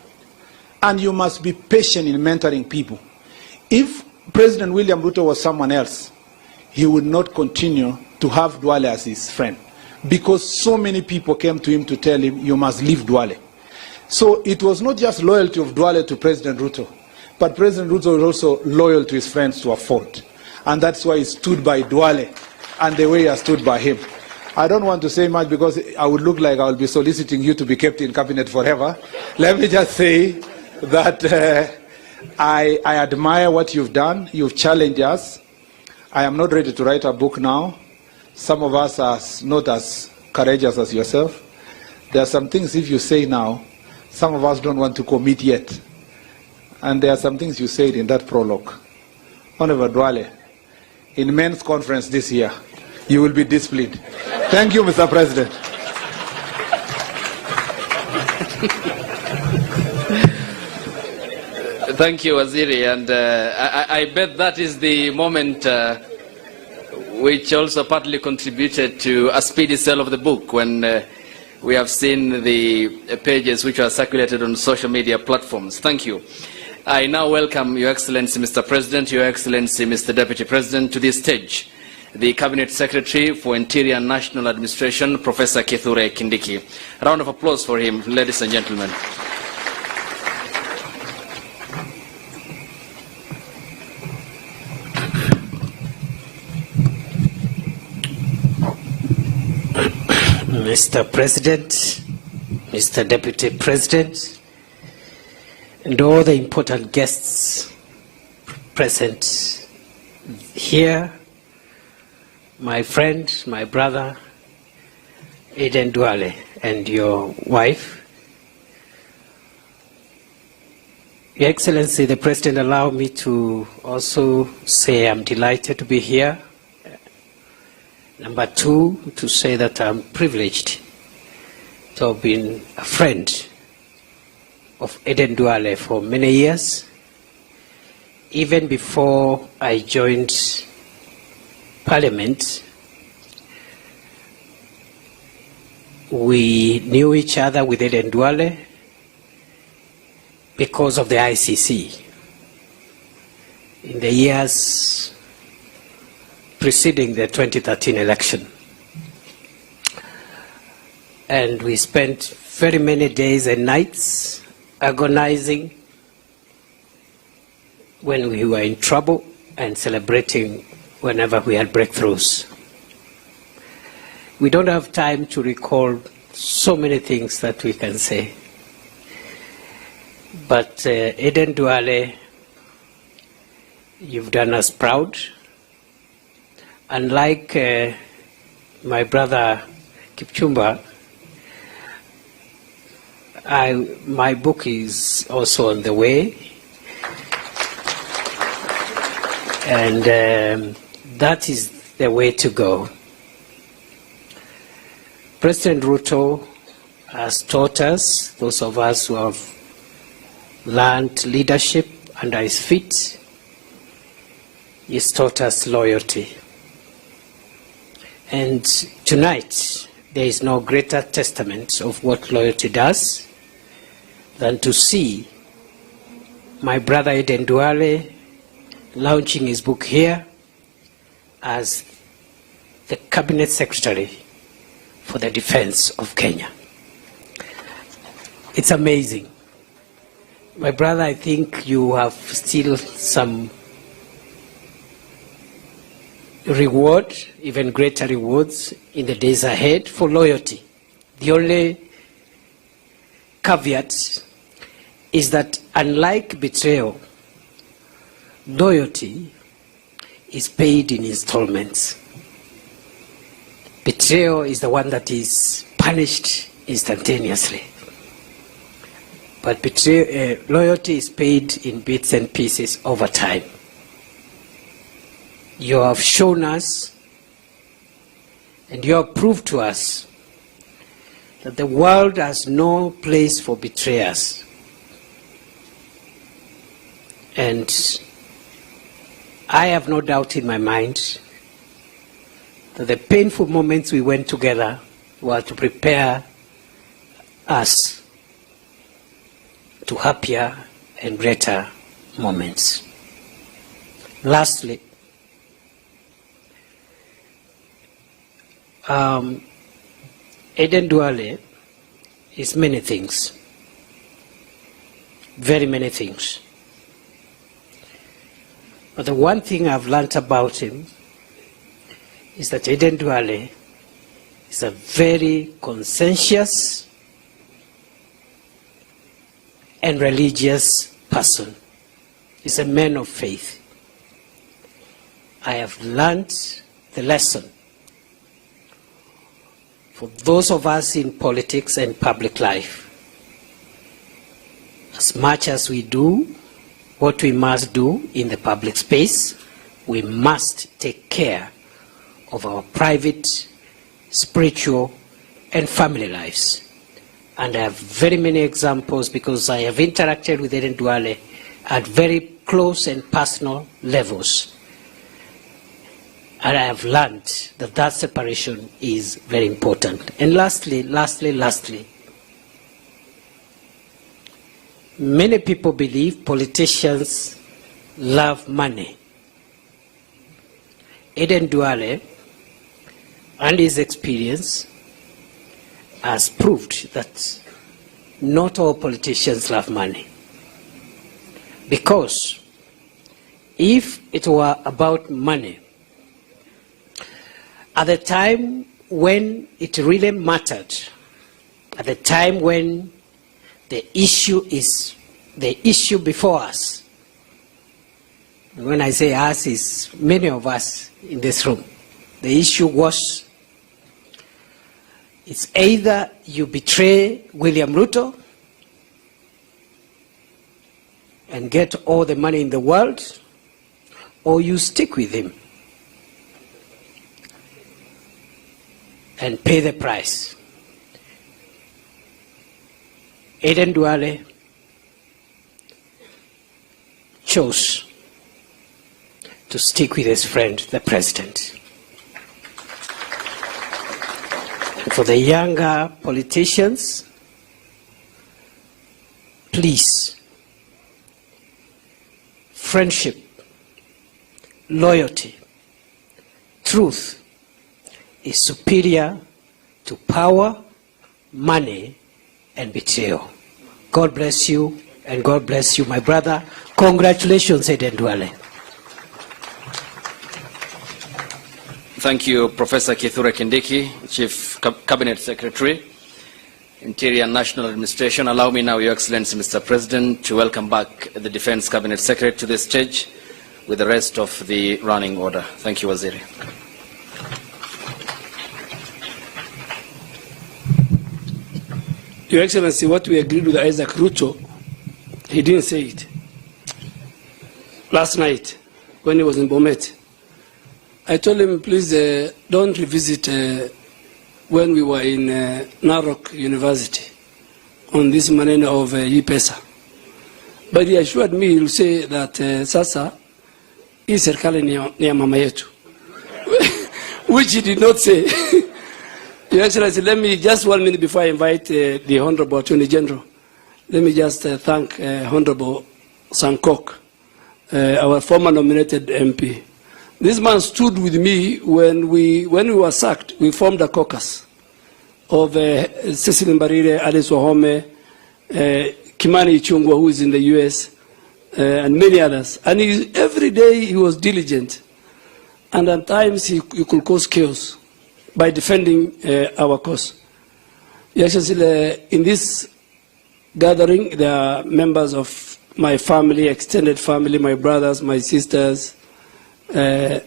And you must be patient in mentoring people. If President William Ruto was someone else, he would not continue to have Duale as his friend, because so many people came to him to tell him, you must leave Duale. So it was not just loyalty of Duale to President Ruto, but President Ruto was also loyal to his friends to a fault. And that's why he stood by Duale and the way he has stood by him. I don't want to say much because I would look like I will be soliciting you to be kept in cabinet forever. Let me just say that I admire what you've done. You've challenged us. I am not ready to write a book now. Some of us are not as courageous as yourself. There are some things if you say now, some of us don't want to commit yet. And there are some things you said in that prologue. Honorable Duale, in men's conference this year, you will be displayed. Thank you, Mr. President. Thank you, Waziri. And I bet that is the moment which also partly contributed to a speedy sale of the book, when we have seen the pages which are circulated on social media platforms. Thank you. I now welcome Your Excellency, Mr. President, Your Excellency, Mr. Deputy President, to this stage, the Cabinet Secretary for Interior and National Administration, Professor Kithure Kindiki. A round of applause for him, ladies and gentlemen. Mr. President, Mr. Deputy President, and all the important guests present here, my friend, my brother, Aden Duale, and your wife. Your Excellency, the President, allow me to also say I'm delighted to be here. Number two, to say that I'm privileged to have been a friend of Aden Duale for many years. Even before I joined Parliament, we knew each other with Aden Duale because of the ICC. In the years preceding the 2013 election. And we spent very many days and nights agonizing when we were in trouble and celebrating whenever we had breakthroughs. We don't have time to recall so many things that we can say. But Aden Duale, you've done us proud. Unlike my brother Kipchumba, my book is also on the way, and that is the way to go. President Ruto has taught us, those of us who have learned leadership under his feet, he's taught us loyalty. And tonight, there is no greater testament of what loyalty does than to see my brother Aden Duale launching his book here as the Cabinet Secretary for the Defense of Kenya. It's amazing. My brother, I think you have still some reward, even greater rewards in the days ahead for loyalty. The only caveat is that unlike betrayal, loyalty is paid in installments. Betrayal is the one that is punished instantaneously. But loyalty is paid in bits and pieces over time. You have shown us and you have proved to us that the world has no place for betrayers. And I have no doubt in my mind that the painful moments we went together were to prepare us to happier and greater moments. Lastly, Aden Duale is many things, very many things. But the one thing I've learned about him is that Aden Duale is a very conscientious and religious person. He's a man of faith. I have learned the lesson for those of us in politics and public life. As much as we do what we must do in the public space, we must take care of our private, spiritual, and family lives. And I have very many examples because I have interacted with Aden Duale at very close and personal levels. And I have learned that that separation is very important. And lastly, many people believe politicians love money. Aden Duale and his experience has proved that not all politicians love money. Because if it were about money, at the time when it really mattered, at the time when the issue is the issue before us, when I say us, is many of us in this room, the issue was, it's either you betray William Ruto and get all the money in the world, or you stick with him and pay the price. Aden Duale chose to stick with his friend, the president. And for the younger politicians, please, friendship, loyalty, truth is superior to power, money, and betrayal. God bless you, and God bless you, my brother. Congratulations, Aden Duale. Thank you, Professor Kithure Kindiki, Chief Cabinet Secretary, Interior and National Administration. Allow me now, Your Excellency, Mr. President, to welcome back the Defense Cabinet Secretary to the stage with the rest of the running order. Thank you, Waziri. Your Excellency, what we agreed with Isaac Ruto, he didn't say it. Last night, when he was in Bomet, I told him, please don't revisit when we were in Narok University on this maneno of E-Pesa. But he assured me, he will say that sasa, hii serikali ni ya mama yetu. Which he did not say. Your Excellency, let me, just 1 minute before I invite the Honorable Attorney General, let me just thank Honorable Sankok, our former nominated MP. This man stood with me when we were sacked. We formed a caucus of Cecily Mbarire, Alice Wahome, Kimani Ichung'wah, who is in the US, and many others. And every day he was diligent. And at times he could cause chaos by defending our cause. Your Excellency, in this gathering, there are members of my family, extended family, my brothers, my sisters, and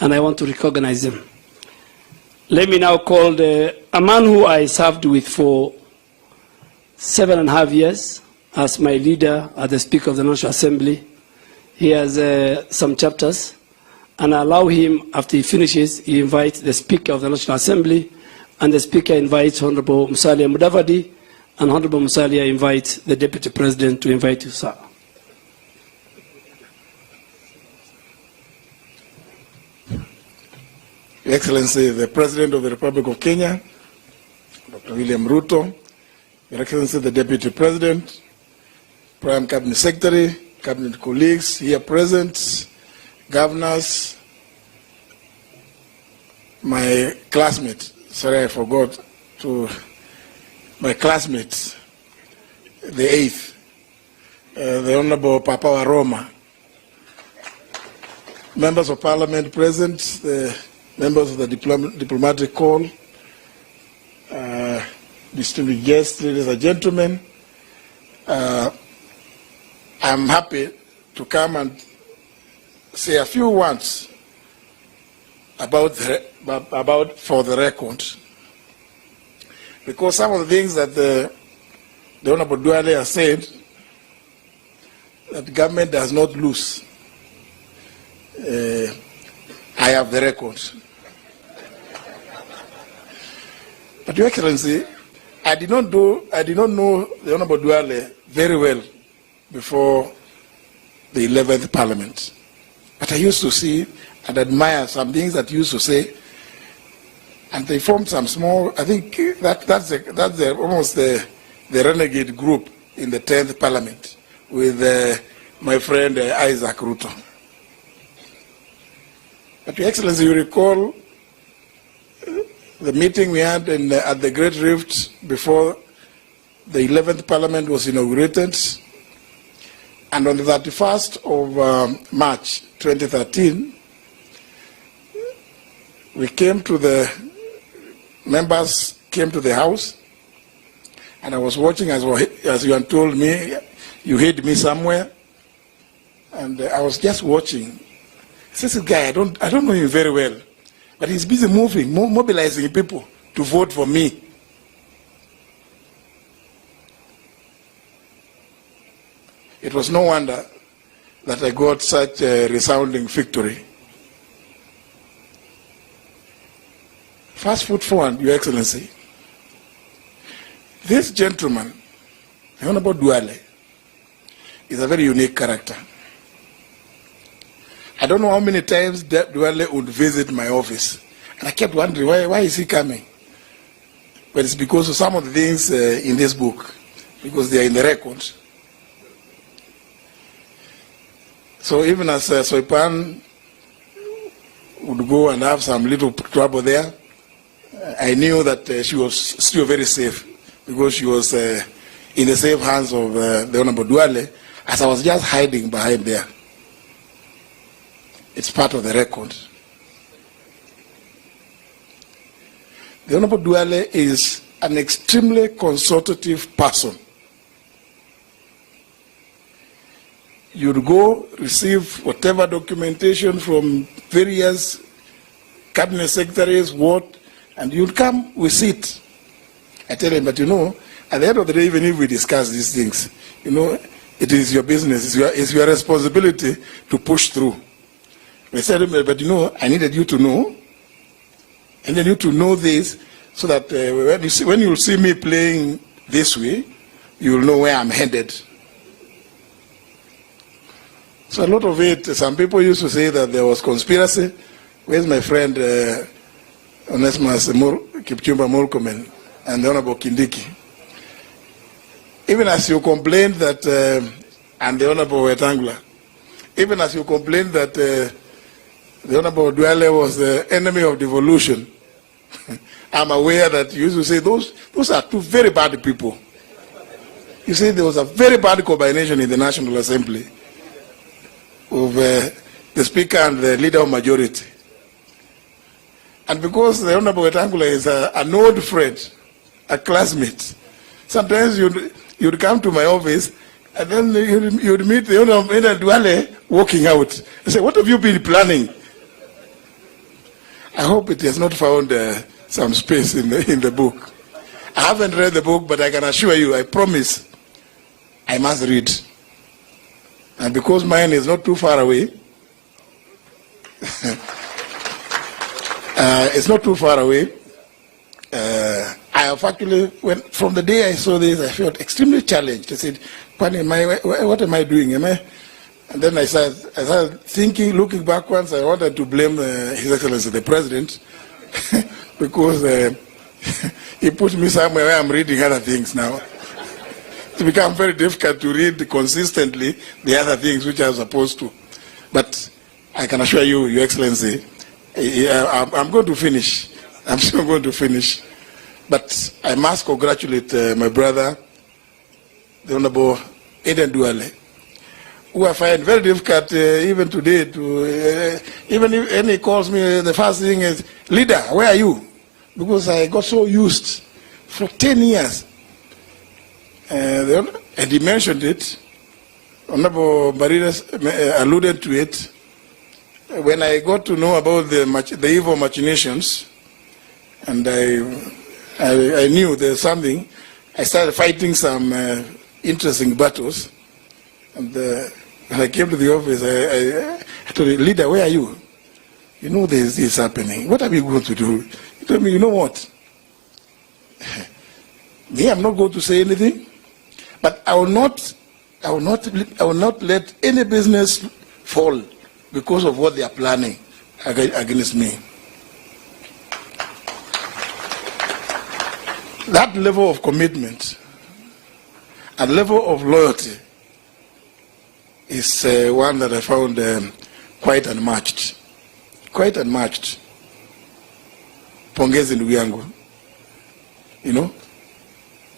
I want to recognize them. Let me now call a man who I served with for 7.5 years as my leader, as the Speaker of the National Assembly. He has some chapters, and I allow him, after he finishes, he invites the Speaker of the National Assembly, and the Speaker invites Honorable Musalia Mudavadi, and Honorable Musalia invites the Deputy President to invite you, sir. Your Excellency, the President of the Republic of Kenya, Dr. William Ruto, Your Excellency, the Deputy President, Prime Cabinet Secretary, Cabinet colleagues here present, governors, my classmate, sorry I forgot, to my classmates, the 8th, the Honorable Papa Waroma, members of Parliament present, the members of the diplomatic corps, distinguished guests, ladies and gentlemen, I'm happy to come and say a few words about for the record, because some of the things that the Honorable Duale has said, that the government does not lose. I have the record. But Your Excellency, I did not know the Honorable Duale very well before the 11th Parliament. But I used to see and admire some things that he used to say, and they formed some small, I think that's almost the renegade group in the 10th Parliament with my friend Isaac Ruto. But Your Excellency, you recall the meeting we had at the Great Rift before the 11th Parliament was inaugurated, and on the 31st of March 2013, members came to the House, and I was watching as you had told me, you hid me somewhere, and I was just watching. This guy, I don't know him very well, but he's busy mobilizing people to vote for me. It was no wonder that I got such a resounding victory. Fast forward, Your Excellency. This gentleman, the Honorable Duale, is a very unique character. I don't know how many times Duale would visit my office. And I kept wondering, why is he coming? But it's because of some of the things in this book, because they are in the records. So even as Soipan would go and have some little trouble there. I knew that she was still very safe because she was in the safe hands of the Honorable Duale, as I was just hiding behind there. It's part of the record. The Honorable Duale is an extremely consultative person. You'd go receive whatever documentation from various cabinet secretaries, and you'd come with it. I tell him, but you know, at the end of the day, even if we discuss these things, you know, it is your business, it's your responsibility to push through. I said, but you know, I needed you to know, and then you to know this, so that when you see me playing this way, you'll know where I'm headed. So a lot of it, some people used to say that there was conspiracy. Where's my friend Onesimus Kipchumba Murkomen and the Honorable Kindiki? Even as you complained that, and the Honorable Wetangula, even as you complained that the Honorable Duale was the enemy of devolution, I'm aware that you used to say those are two very bad people. You see, there was a very bad combination in the National Assembly of the Speaker and the Leader of Majority. And because the Honorable Wetangula is an old friend, a classmate, sometimes you'd come to my office and then you'd meet the Honorable Duale walking out. I say, what have you been planning? I hope it has not found some space in the book. I haven't read the book, but I can assure you, I promise, I must read. And because mine is not too far away, it's not too far away, I have actually, from the day I saw this, I felt extremely challenged. I said, what am I doing? And then I started thinking, looking backwards, I wanted to blame His Excellency the President because he put me somewhere where I'm reading other things now. It becomes very difficult to read consistently the other things which I'm supposed to. But I can assure you, Your Excellency, I'm going to finish. I'm still going to finish. But I must congratulate my brother, the Honorable Aden Duale, who I find very difficult even today to, even if he calls me, the first thing is, leader, where are you? Because I got so used for 10 years. And he mentioned it. Honorable Maridas alluded to it. When I got to know about the evil machinations, and I knew there's something, I started fighting some interesting battles. And when I came to the office, I told the leader, where are you? You know this is happening. What are we going to do? He told me, you know what? Me, I'm not going to say anything, but I will not let any business fall because of what they are planning against me. That level of commitment and level of loyalty is one that I found quite unmatched. Quite unmatched. Pongezi ndugu yangu. You know,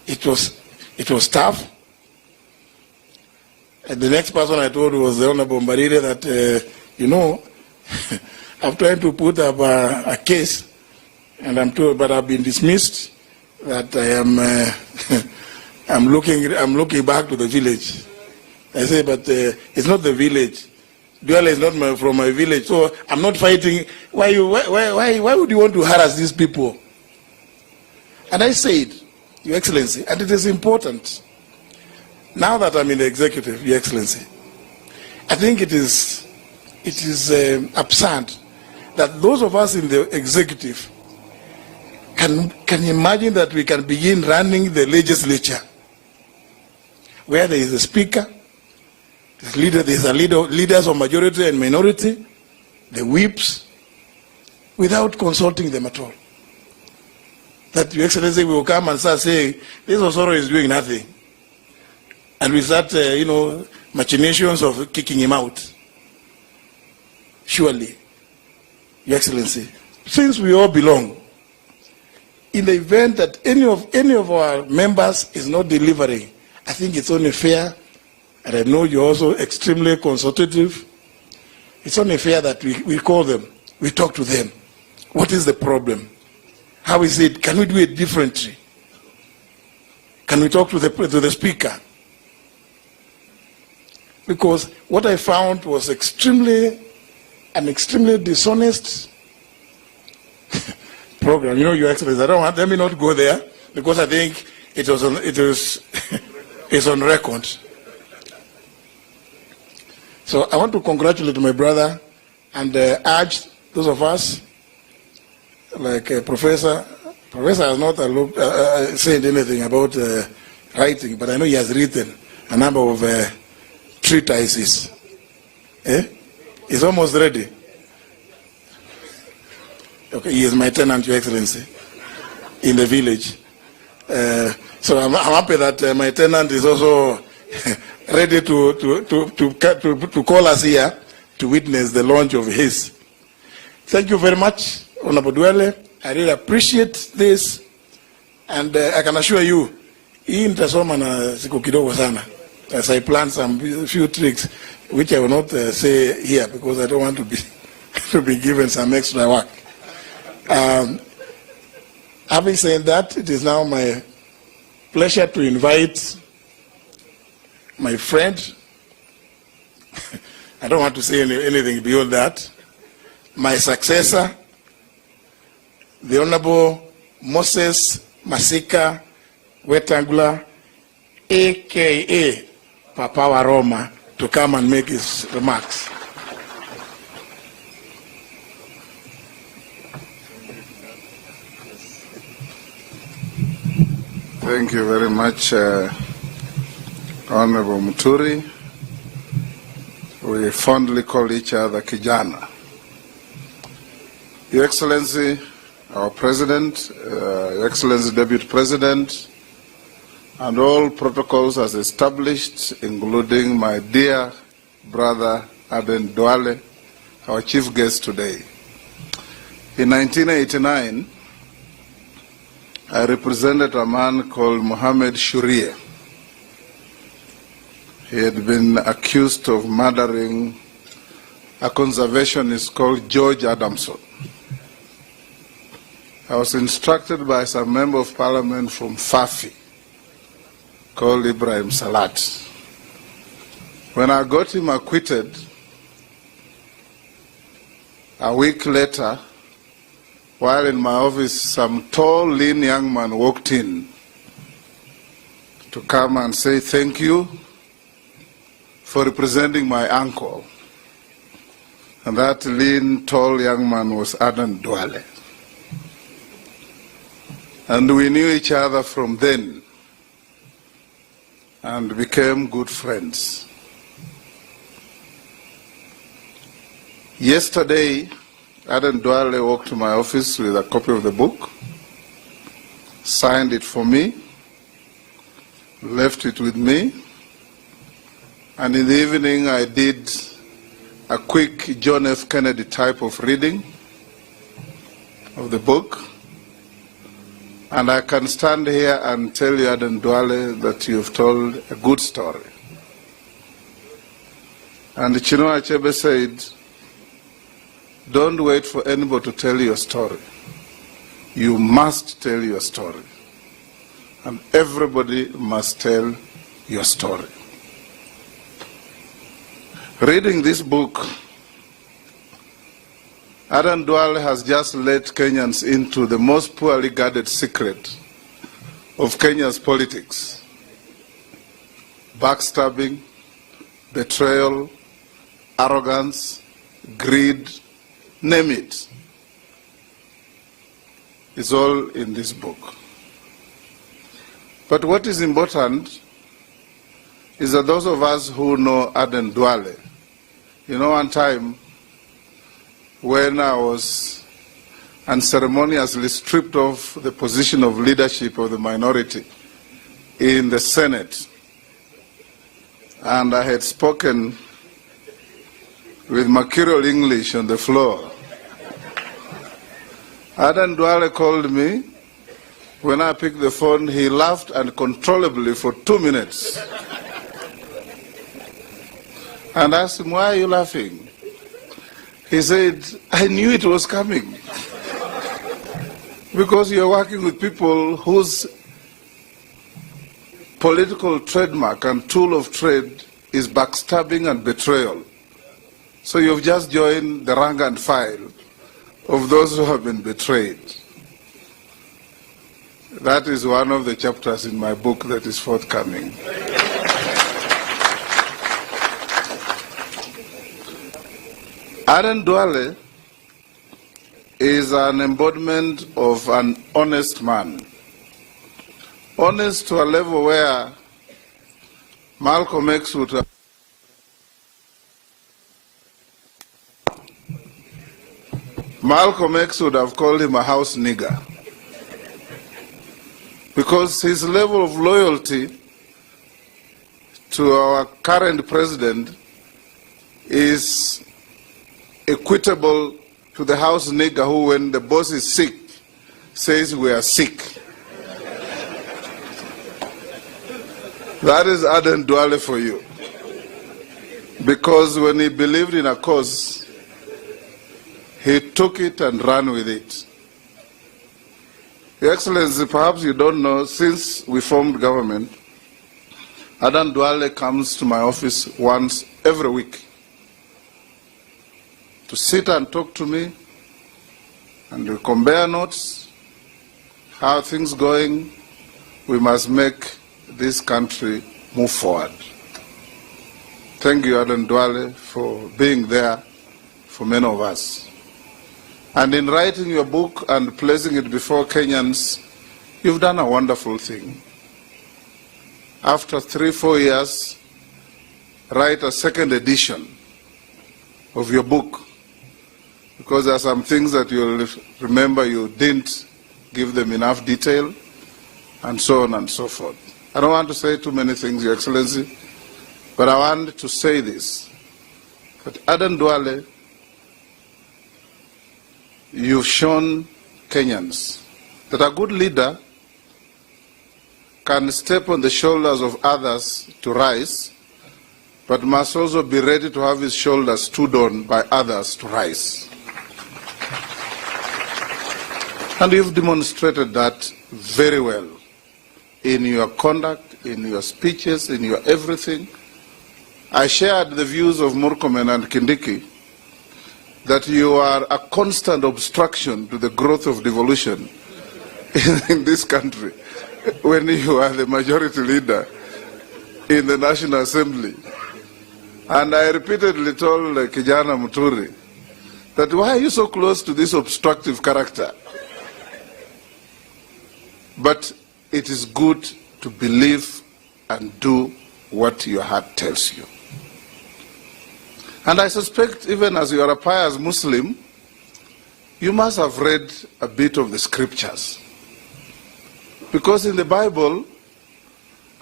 it was tough. And the next person I told was the Honorable Mbarire that, you know, I'm trying to put up a case, and I'm told, but I've been dismissed, that I am, I'm looking back to the village. I say, but it's not the village. Duale is not from my village, so I'm not fighting. Why would you want to harass these people? And I said, Your Excellency, and it is important, now that I'm in the executive, Your Excellency, I think it is absurd that those of us in the executive can imagine that we can begin running the legislature where there is a speaker, there's leaders of majority and minority, the whips, without consulting them at all. That Your Excellency will come and start saying, this Osoro is doing nothing. And we start, you know, machinations of kicking him out. Surely. Your Excellency, since we all belong, in the event that any of our members is not delivering, I think it's only fair, and I know you're also extremely consultative, it's only fair that we call them, we talk to them. What is the problem? How is it? Can we do it differently? Can we talk to the speaker? Because what I found was an extremely dishonest program. You know, Your Excellency, let me not go there, because I think it's on record. So I want to congratulate my brother and urge those of us, like Professor has not said anything about writing, but I know he has written a number of treatises. He's almost ready. Okay, he is my tenant, Your Excellency, in the village. So I'm happy that my tenant is also ready to call us here to witness the launch of his. Thank you very much, Honorable Duale. I really appreciate this, and I can assure you, hii nitasoma na siku kidogo sana, as I plan some few tricks, which I will not say here because I don't want to be given some extra work. Having said that, it is now my pleasure to invite my friend, I don't want to say anything beyond that, my successor, the Honorable Moses Masika Wetangula, a.k.a. Papa wa Roma, to come and make his remarks. Thank you very much, Honorable Muturi. We fondly call each other Kijana. Your Excellency, our President, Your Excellency Deputy President, and all protocols as established, including my dear brother Aden Duale, our chief guest today. In 1989, I represented a man called Mohammed Shuria. He had been accused of murdering a conservationist called George Adamson. I was instructed by some member of parliament from Fafi called Ibrahim Salat. When I got him acquitted, a week later, while in my office, some tall, lean young man walked in to come and say thank you for representing my uncle. And that lean, tall young man was Aden Duale. And we knew each other from then and became good friends. Yesterday, Aden Duale walked to my office with a copy of the book, signed it for me, left it with me, and in the evening I did a quick John F. Kennedy type of reading of the book. And I can stand here and tell you, Aden Duale, that you've told a good story. And Chinua Achebe said, don't wait for anybody to tell your story. You must tell your story. And everybody must tell your story. Reading this book, Aden Duale has just led Kenyans into the most poorly guarded secret of Kenya's politics. Backstabbing, betrayal, arrogance, greed, name it. It's all in this book. But what is important is that those of us who know Aden Duale, you know, one time when I was unceremoniously stripped of the position of leadership of the minority in the Senate, and I had spoken with mercurial English on the floor, Aden Duale called me. When I picked the phone, he laughed uncontrollably for 2 minutes. And I asked him, why are you laughing? He said, I knew it was coming. Because you're working with people whose political trademark and tool of trade is backstabbing and betrayal. So you've just joined the rank and file of those who have been betrayed. That is one of the chapters in my book that is forthcoming. Aden Duale is an embodiment of an honest man. Honest to a level where Malcolm X would have called him a house nigger. Because his level of loyalty to our current president is equitable to the house nigger who, when the boss is sick, says we are sick. That is Aden Duale for you. Because when he believed in a cause, he took it and ran with it. Your Excellency, perhaps you don't know, since we formed government, Aden Duale comes to my office once every week to sit and talk to me, and we compare notes, how things going. We must make this country move forward. Thank you, Aden Duale, for being there for many of us. And in writing your book and placing it before Kenyans, you've done a wonderful thing. After 3-4 years, write a second edition of your book, because there are some things that you'll remember you didn't give them enough detail, and so on and so forth. I don't want to say too many things, Your Excellency, but I want to say this, that Aden Duale, you've shown Kenyans that a good leader can step on the shoulders of others to rise, but must also be ready to have his shoulders stood on by others to rise. And you've demonstrated that very well in your conduct, in your speeches, in your everything. I shared the views of Murkomen and Kindiki that you are a constant obstruction to the growth of devolution in this country when you are the majority leader in the National Assembly. And I repeatedly told Kijana Muturi that why are you so close to this obstructive character? But it is good to believe and do what your heart tells you. And I suspect, even as you are a pious Muslim, you must have read a bit of the scriptures. Because in the Bible,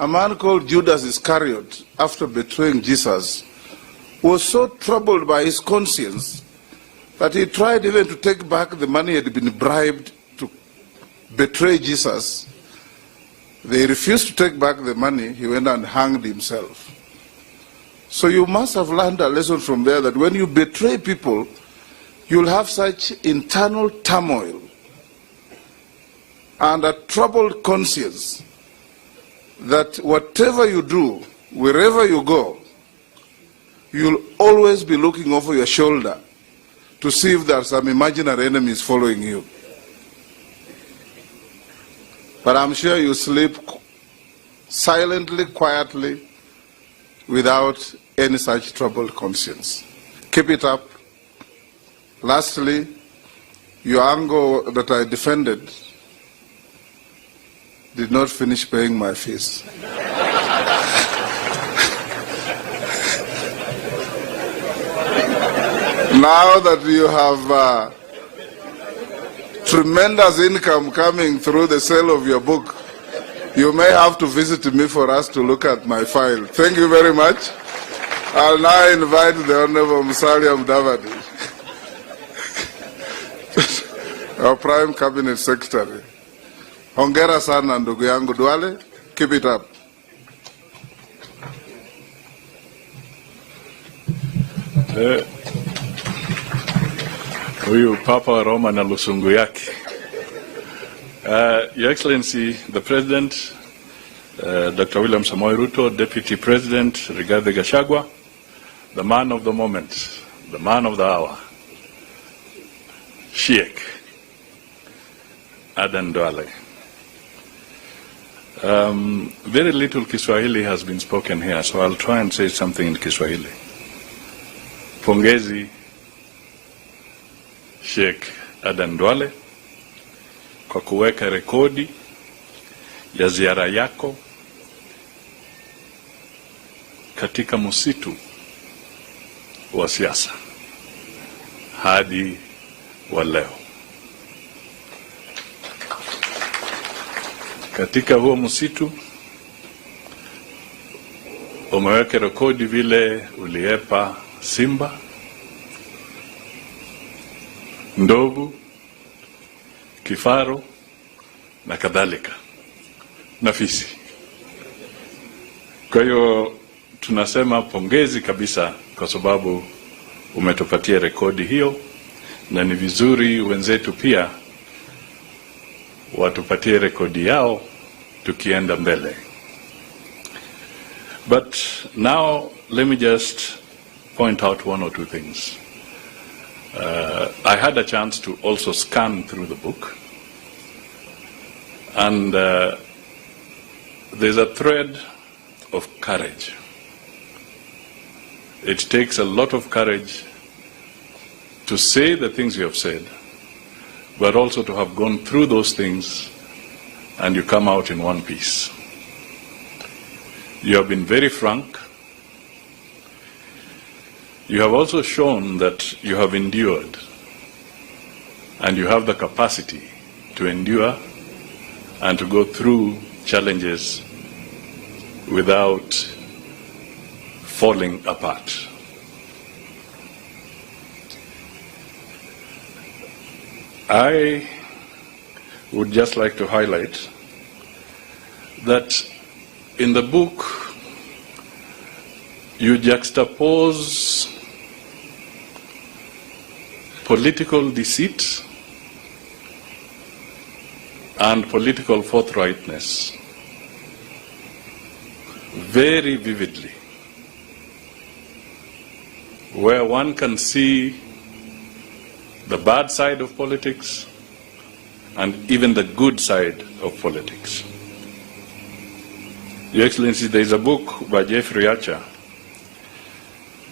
a man called Judas Iscariot, after betraying Jesus, was so troubled by his conscience that he tried even to take back the money he had been bribed to betray Jesus. They refused to take back the money. He went and hanged himself. So you must have learned a lesson from there that when you betray people, you'll have such internal turmoil and a troubled conscience that whatever you do, wherever you go, you'll always be looking over your shoulder to see if there are some imaginary enemies following you. But I'm sure you sleep silently, quietly, without any such troubled conscience. Keep it up. Lastly, your angle that I defended did not finish paying my fees. Now that you have tremendous income coming through the sale of your book, you may have to visit me for us to look at my file. Thank you very much. I'll now invite the Honorable Musalia Mudavadi our Prime Cabinet Secretary. Hongera sana ndugu yangu Duale. Keep it up. Huyu Papa wa Roma na lusungu yake. Your Excellency, the President, Dr. William Samoei Ruto, Deputy President Rigathi Gachagua, the man of the moment, the man of the hour, Sheikh Aden Duale. Very little Kiswahili has been spoken here, so I'll try and say something in Kiswahili. Pongezi Sheikh Aden Duale kwa kuweka rekodi ya ziara yako katika msitu wa siasa hadi wa leo. Katika huo msitu umeweka rekodi vile uliepa simba, ndovu, kifaru na kadhalika na fisi. Kwa hiyo tunasema pongezi kabisa kwa sababu umetupatia rekodi hiyo, na ni vizuri wenzetu pia watupatie rekodi yao tukienda mbele. But now let me just point out one or two things. I had a chance to also scan through the book, and there's a thread of courage. It takes a lot of courage to say the things you have said, but also to have gone through those things and you come out in one piece. You have been very frank. You have also shown that you have endured and you have the capacity to endure and to go through challenges without falling apart. I would just like to highlight that in the book you juxtapose political deceit and political forthrightness very vividly, where one can see the bad side of politics and even the good side of politics. Your Excellency, there is a book by Jeffrey Archer.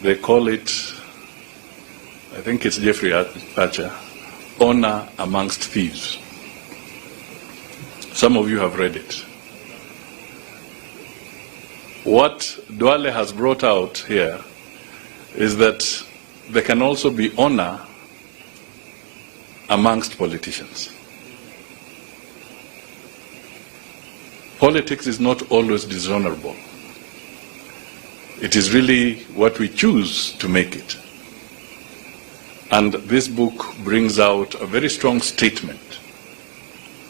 They call it, I think it's Jeffrey Archer, Honor Amongst Thieves. Some of you have read it. What Duale has brought out here is that there can also be honor amongst politicians. Politics is not always dishonorable. It is really what we choose to make it. And this book brings out a very strong statement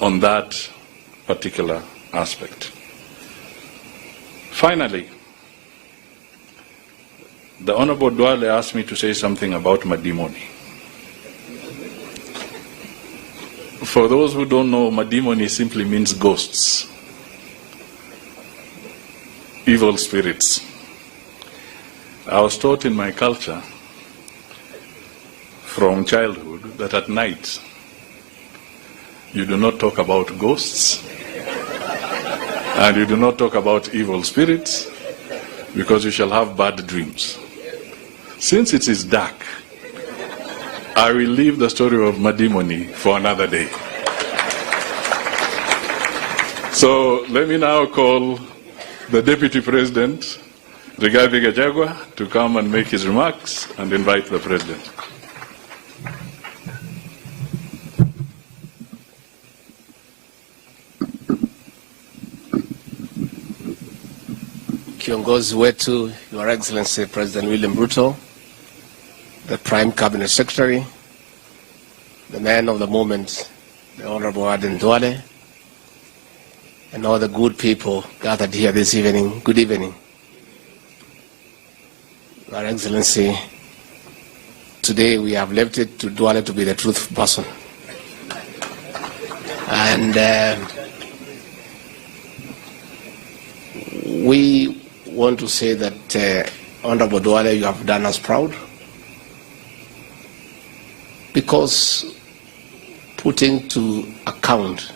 on that particular aspect. Finally, the Honorable Duale asked me to say something about Madimoni. For those who don't know, Madimoni simply means ghosts, evil spirits. I was taught in my culture from childhood that at night you do not talk about ghosts and you do not talk about evil spirits because you shall have bad dreams. Since it is dark, I will leave the story of Madimoni for another day. So let me now call the Deputy President, Rigathi Gachagua, to come and make his remarks and invite the President. Kiongozi wetu, Your Excellency President William Ruto, the Prime Cabinet Secretary, the man of the moment, the Honorable Aden Duale, and all the good people gathered here this evening. Good evening. Your Excellency, today we have left it to Duale to be the truth person. And we want to say that, Honorable Duale, you have done us proud, because putting to account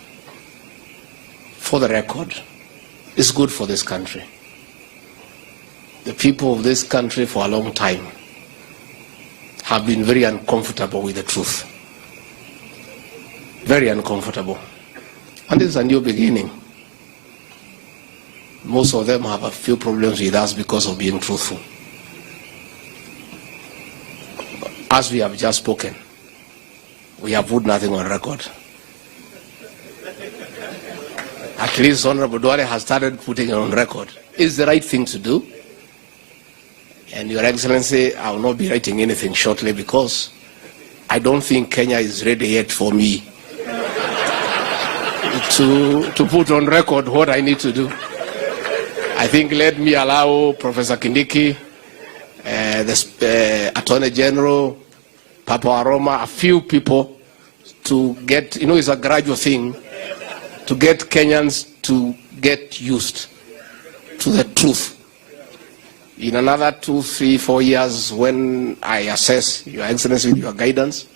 for the record is good for this country. The people of this country for a long time have been very uncomfortable with the truth. Very uncomfortable. And this is a new beginning. Most of them have a few problems with us because of being truthful. As we have just spoken, we have put nothing on record. At least Honorable Duale has started putting it on record. It's the right thing to do. And Your Excellency, I will not be writing anything shortly because I don't think Kenya is ready yet for me to put on record what I need to do. I think let me allow Professor Kindiki, the Attorney General, Papa Aroma, a few people to get, it's a gradual thing, to get Kenyans to get used to the truth. In another 2, 3, 4 years, when I assess, Your Excellency, with your guidance,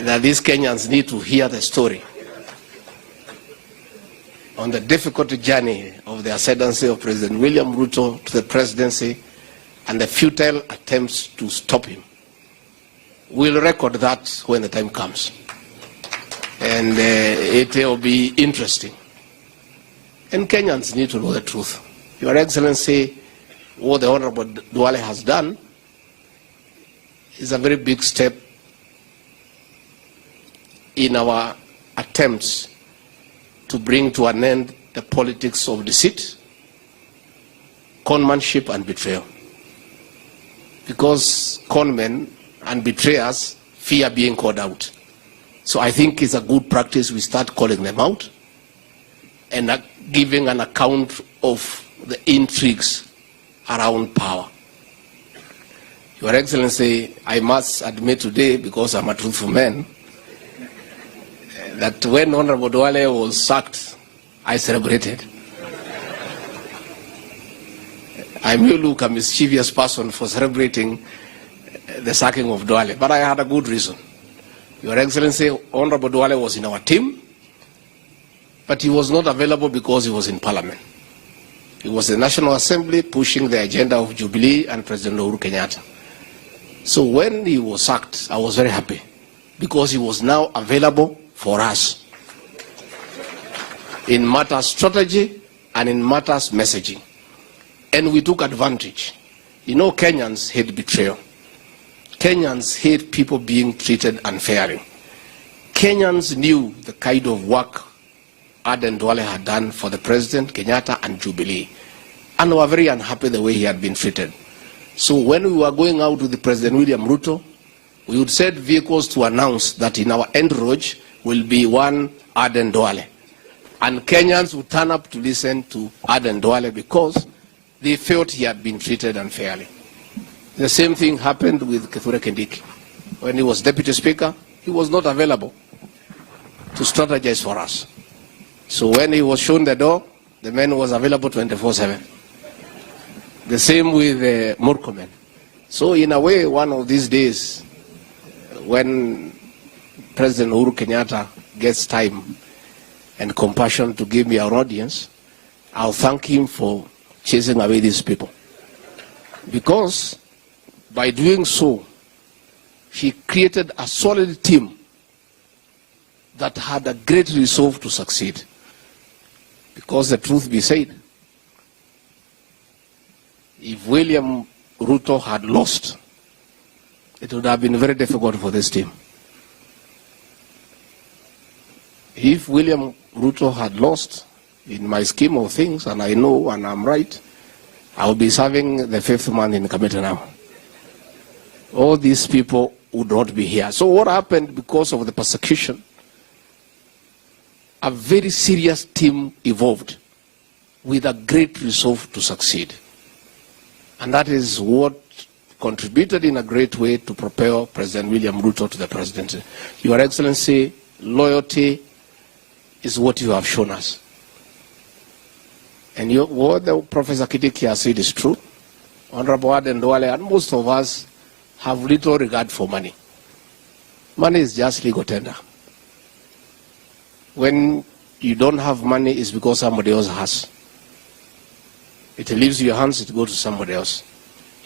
that these Kenyans need to hear the story on the difficult journey of the ascendancy of President William Ruto to the presidency and the futile attempts to stop him. We'll record that when the time comes. And it will be interesting. And Kenyans need to know the truth. Your Excellency, what the Honorable Duale has done is a very big step in our attempts to bring to an end the politics of deceit, conmanship, and betrayal. Because conmen and betrayers fear being called out. So I think it's a good practice we start calling them out and giving an account of the intrigues around power. Your Excellency, I must admit today, because I'm a truthful man, that when Honorable Duale was sacked, I celebrated. I may look a mischievous person for celebrating the sacking of Duale, but I had a good reason. Your Excellency, Honorable Duale was in our team, but he was not available because he was in Parliament. He was in the National Assembly pushing the agenda of Jubilee and President Uhuru Kenyatta. So when he was sacked, I was very happy because he was now available for us in matters strategy and in matters messaging. And we took advantage. Kenyans hate betrayal. Kenyans hate people being treated unfairly. Kenyans knew the kind of work Aden Duale had done for the President, Kenyatta, and Jubilee, and were very unhappy the way he had been treated. So when we were going out with the President William Ruto, we would send vehicles to announce that in our entourage will be one Aden Duale. And Kenyans would turn up to listen to Aden Duale because they felt he had been treated unfairly. The same thing happened with Kithure Kindiki. When he was Deputy Speaker, he was not available to strategize for us. So when he was shown the door, the man was available 24/7. The same with Murkomen. So in a way, one of these days, when President Uhuru Kenyatta gets time and compassion to give me an audience, I'll thank him for chasing away these people. Because by doing so, he created a solid team that had a great resolve to succeed. Because the truth be said, if William Ruto had lost, it would have been very difficult for this team. If William Ruto had lost, in my scheme of things, and I know and I'm right, I will be serving the 5th month in committee now. All these people would not be here. So what happened because of the persecution, a very serious team evolved with a great resolve to succeed. And that is what contributed in a great way to propel President William Ruto to the presidency. Your Excellency, loyalty is what you have shown us. And what Professor Kidiki has said is true. Honorable Aden Duale and most of us have little regard for money. Money is just legal tender. When you don't have money, it's because somebody else has. It leaves your hands, it goes to somebody else.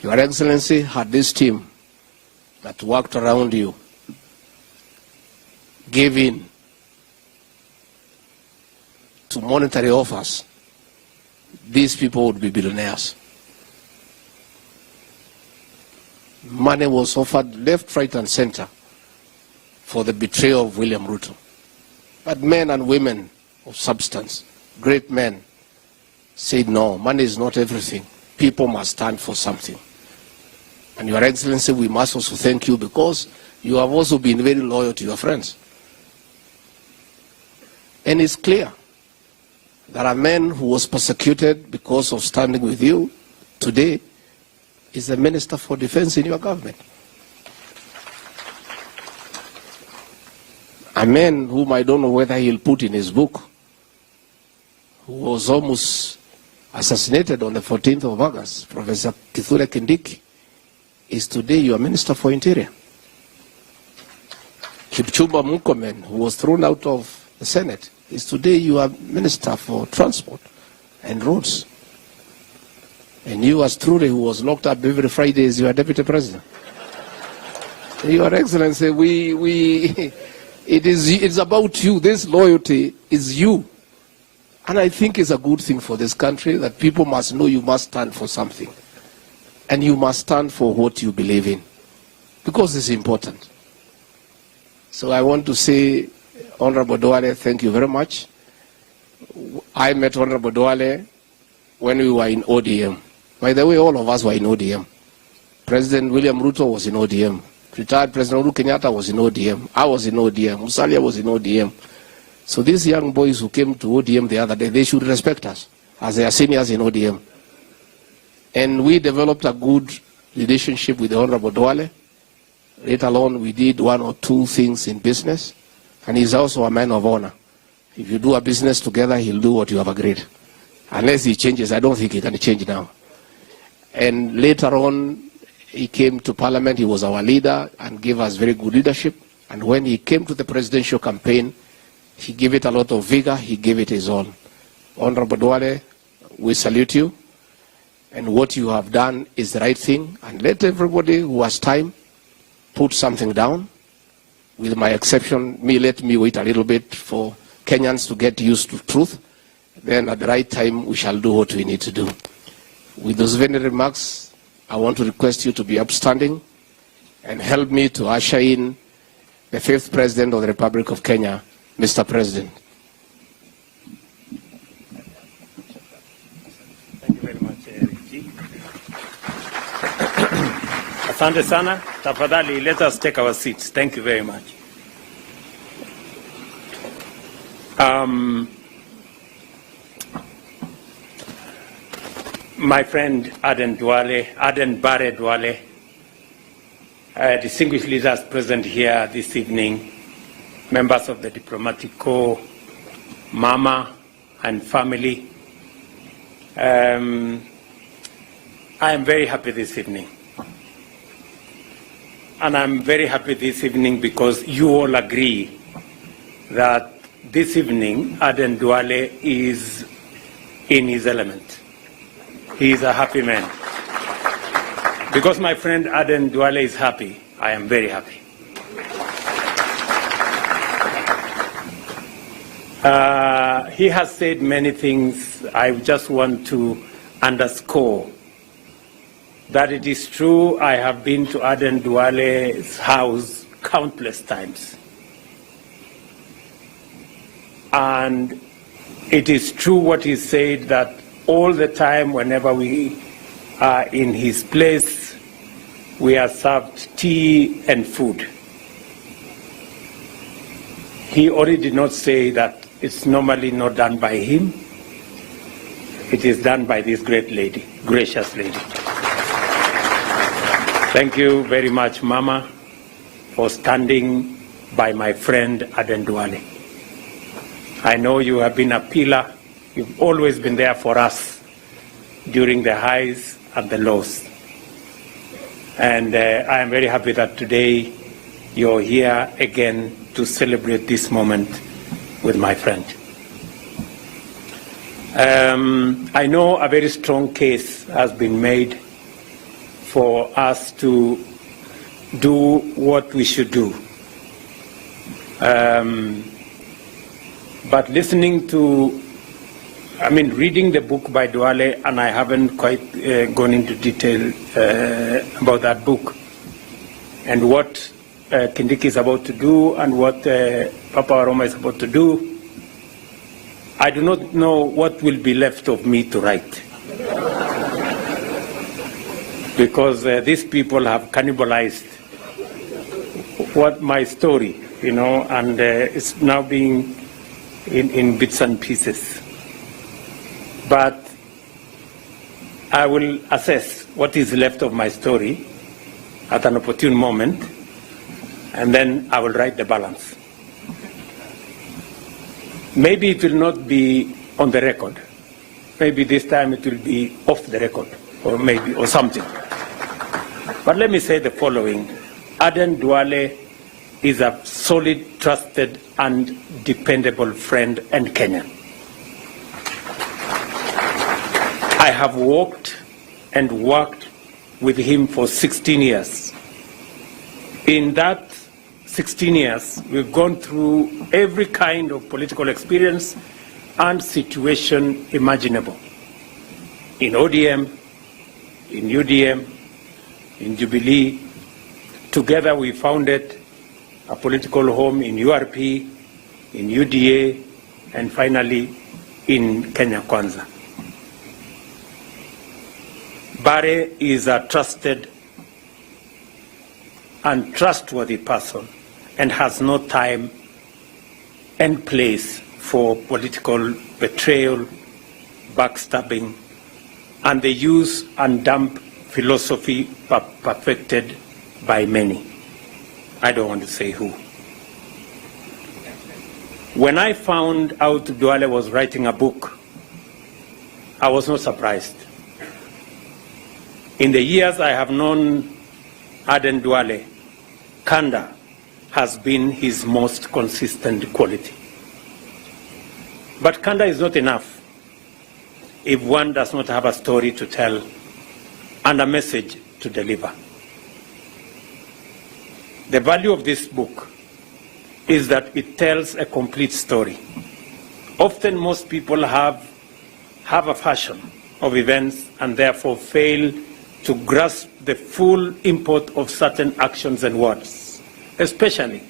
Your Excellency had this team that worked around you, gave in to monetary offers. These people would be billionaires. Money was offered left, right, and center for the betrayal of William Ruto. But men and women of substance, great men, said no, money is not everything. People must stand for something. And Your Excellency, we must also thank you because you have also been very loyal to your friends. And it's clear that a man who was persecuted because of standing with you today is the Minister for Defense in your government. A man whom I don't know whether he'll put in his book, who was almost assassinated on the 14th of August, Professor Kithure Kindiki, is today your Minister for Interior. Kipchumba Murkomen, who was thrown out of the Senate, is today your Minister for Transport and Roads. And you, as Trude, who was locked up every Friday, is your Deputy President. Your Excellency, it's about you. This loyalty is you. And I think it's a good thing for this country that people must know you must stand for something. And you must stand for what you believe in. Because it's important. So I want to say, Honorable Duale, thank you very much. I met Honorable Duale when we were in ODM. By the way, all of us were in ODM. President William Ruto was in ODM. Retired President Uhuru Kenyatta was in ODM. I was in ODM. Musalia was in ODM. So these young boys who came to ODM the other day, they should respect us as they are seniors in ODM. And we developed a good relationship with the Honorable Duale. Later on, we did one or two things in business. And he's also a man of honor. If you do a business together, he'll do what you have agreed. Unless he changes, I don't think he can change now. And later on, he came to Parliament, he was our leader and gave us very good leadership. And when he came to the presidential campaign, he gave it a lot of vigor, he gave it his all. Honorable Duale, we salute you. And what you have done is the right thing. And let everybody who has time put something down. With my exception, let me wait a little bit for Kenyans to get used to truth. Then at the right time, we shall do what we need to do. With those very remarks, I want to request you to be upstanding and help me to usher in the 5th President of the Republic of Kenya, Mr. President. Thank you very much, Richi. Asante sana. Tafadhali, let us take our seats. Thank you very much. My friend Aden Bare Duale, distinguished leaders present here this evening, members of the Diplomatic Corps, Mama and family, I am very happy this evening. And I'm very happy this evening because you all agree that this evening Aden Duale is in his element. He is a happy man. Because my friend Aden Duale is happy, I am very happy. He has said many things. I just want to underscore that it is true I have been to Aden Duale's house countless times. And it is true what he said, that all the time, whenever we are in his place, we are served tea and food. He already did not say that it's normally not done by him. It is done by this great lady, gracious lady. Thank you very much, Mama, for standing by my friend Aden Duale. I know you have been a pillar. You've always been there for us during the highs and the lows. And I am very happy that today you're here again to celebrate this moment with my friend. I know a very strong case has been made for us to do what we should do. But listening to, reading the book by Duale, and I haven't quite gone into detail about that book and what Kindiki is about to do and what Papa Aroma is about to do, I do not know what will be left of me to write. Because these people have cannibalized what my story, and it's now being in bits and pieces. But I will assess what is left of my story at an opportune moment, and then I will write the balance. Maybe it will not be on the record. Maybe this time it will be off the record, or something. But let me say the following. Aden Duale is a solid, trusted, and dependable friend and Kenyan. I have walked and worked with him for 16 years. In that 16 years, we've gone through every kind of political experience and situation imaginable. In ODM, in UDM, in Jubilee. Together we founded a political home in URP, in UDA, and finally in Kenya Kwanza. Bare is a trusted and trustworthy person and has no time and place for political betrayal, backstabbing, and the use and dump philosophy perfected by many. I don't want to say who. When I found out Duale was writing a book, I was not surprised. In the years I have known Aden Duale, candor has been his most consistent quality. But candor is not enough if one does not have a story to tell and a message to deliver. The value of this book is that it tells a complete story. Often most people have a version of events and therefore fail to grasp the full import of certain actions and words, especially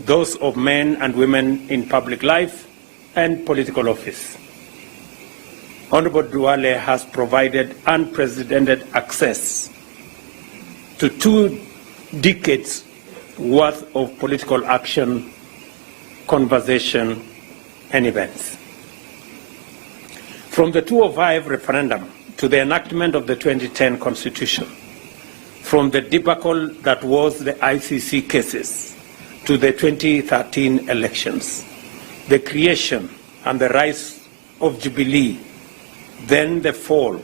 those of men and women in public life and political office. Honorable Duale has provided unprecedented access to 2 decades worth of political action, conversation, and events. From the 2005 referendum to the enactment of the 2010 Constitution, from the debacle that was the ICC cases to the 2013 elections, the creation and the rise of Jubilee, then the fall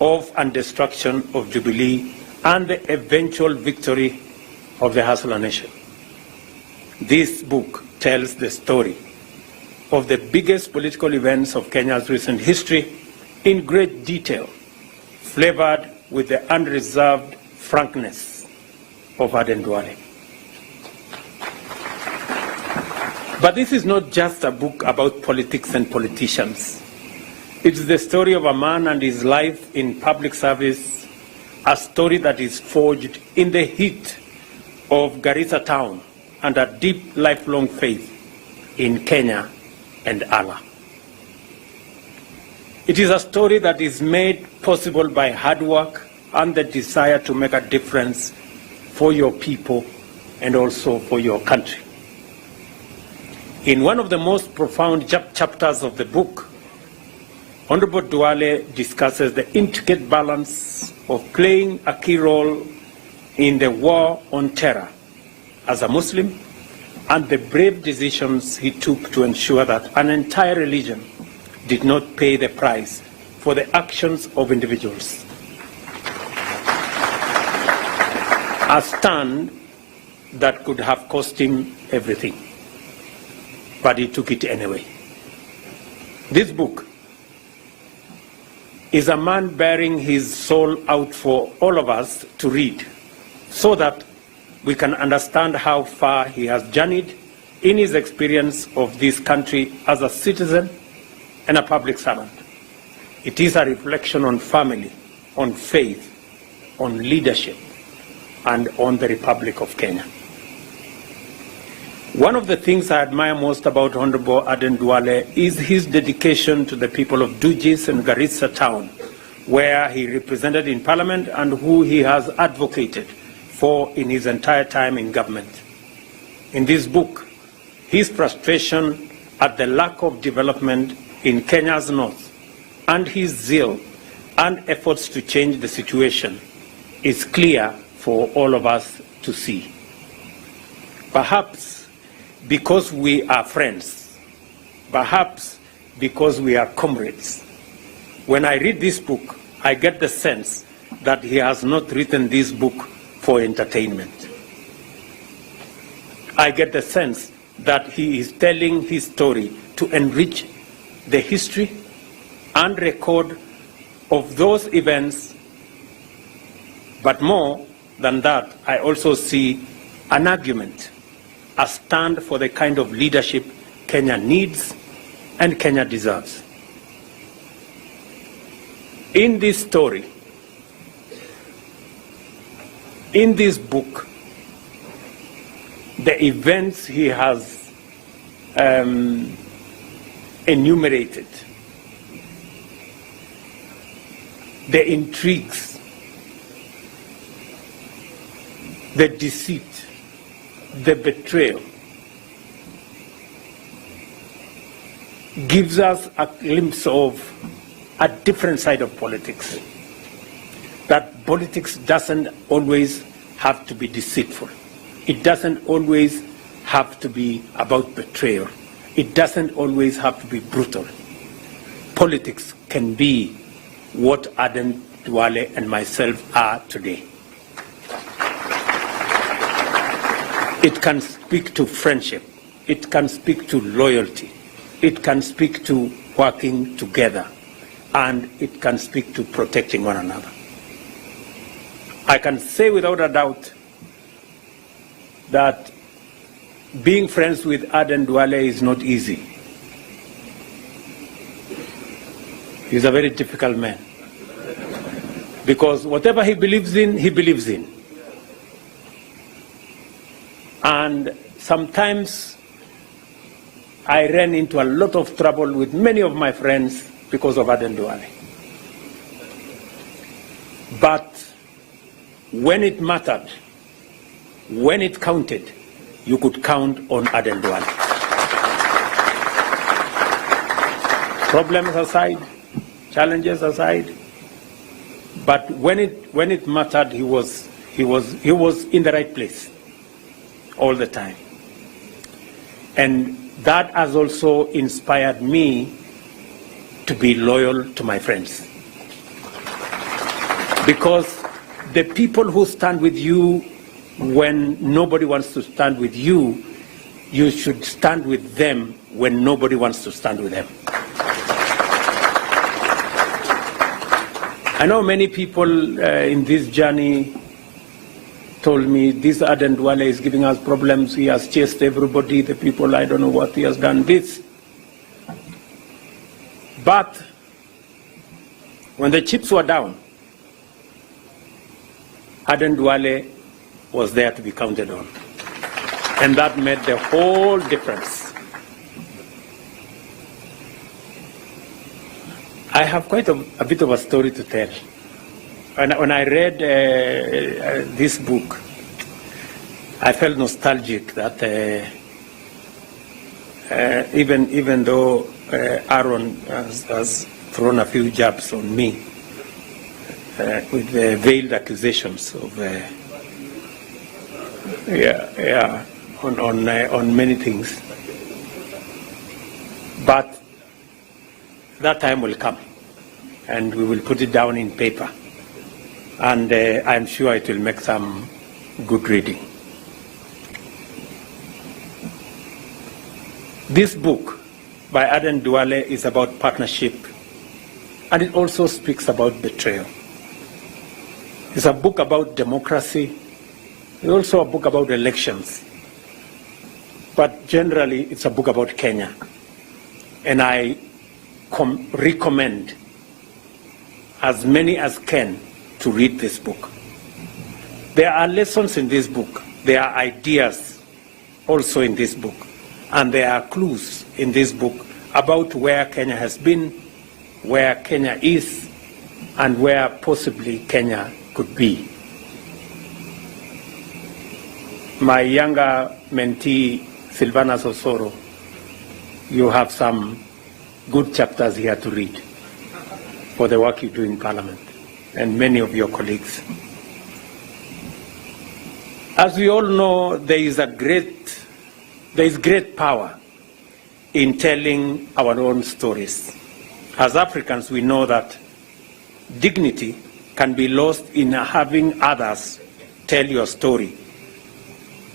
of and destruction of Jubilee, and the eventual victory of the Hustler Nation. This book tells the story of the biggest political events of Kenya's recent history in great detail, flavored with the unreserved frankness of Aden Duale. But this is not just a book about politics and politicians. It's the story of a man and his life in public service, a story that is forged in the heat of Garissa town and a deep lifelong faith in Kenya and Allah. It is a story that is made possible by hard work, and the desire to make a difference for your people and also for your country. In one of the most profound chapters of the book, Honorable Duale discusses the intricate balance of playing a key role in the war on terror as a Muslim and the brave decisions he took to ensure that an entire religion did not pay the price for the actions of individuals. A stand that could have cost him everything, but he took it anyway. This book is a man bearing his soul out for all of us to read, so that we can understand how far he has journeyed in his experience of this country as a citizen and a public servant. It is a reflection on family, on faith, on leadership, and on the Republic of Kenya. One of the things I admire most about Honorable Aden Duale is his dedication to the people of Duale'S and Garissa town, where he represented in Parliament and who he has advocated for in his entire time in government. In this book, his frustration at the lack of development in Kenya's north and his zeal and efforts to change the situation is clear for all of us to see. Perhaps because we are friends, perhaps because we are comrades. When I read this book, I get the sense that he has not written this book for entertainment. I get the sense that he is telling his story to enrich the history and record of those events, but more than that, I also see an argument, a stand for the kind of leadership Kenya needs and Kenya deserves. In this story, in this book, the events he has enumerated, the intrigues, the deceit, the betrayal, gives us a glimpse of a different side of politics. That politics doesn't always have to be deceitful. It doesn't always have to be about betrayal. It doesn't always have to be brutal. Politics can be what Aden Duale and myself are today. It can speak to friendship. It can speak to loyalty. It can speak to working together. And it can speak to protecting one another. I can say without a doubt that being friends with Aden Duale is not easy. He's a very difficult man. Because whatever he believes in, he believes in. And sometimes I ran into a lot of trouble with many of my friends because of Aden Duale. But when it mattered, when it counted, you could count on Aden Duale. Problems aside, challenges aside, but when it mattered, he was in the right place all the time. And that has also inspired me to be loyal to my friends. Because the people who stand with you when nobody wants to stand with you, you should stand with them when nobody wants to stand with them. I know many people in this journey told me, this Aden Duale is giving us problems, he has chased everybody, the people, I don't know what he has done, this. But when the chips were down, Aden Duale was there to be counted on. And that made the whole difference. I have quite a bit of a story to tell. when I read this book, I felt nostalgic that even though Aaron has thrown a few jabs on me with veiled accusations of on many things, but that time will come, and we will put it down in paper, and I'm sure it will make some good reading. This book by Aden Duale is about partnership, and it also speaks about betrayal. It's a book about democracy. It's also a book about elections. But generally, it's a book about Kenya. And I recommend as many as can to read this book. There are lessons in this book. There are ideas also in this book. And there are clues in this book about where Kenya has been, where Kenya is, and where possibly Kenya could be. My younger mentee, Silvana Sosoro, you have some good chapters here to read for the work you do in Parliament, and many of your colleagues. As we all know, there is great power in telling our own stories. As Africans, we know that dignity can be lost in having others tell your story.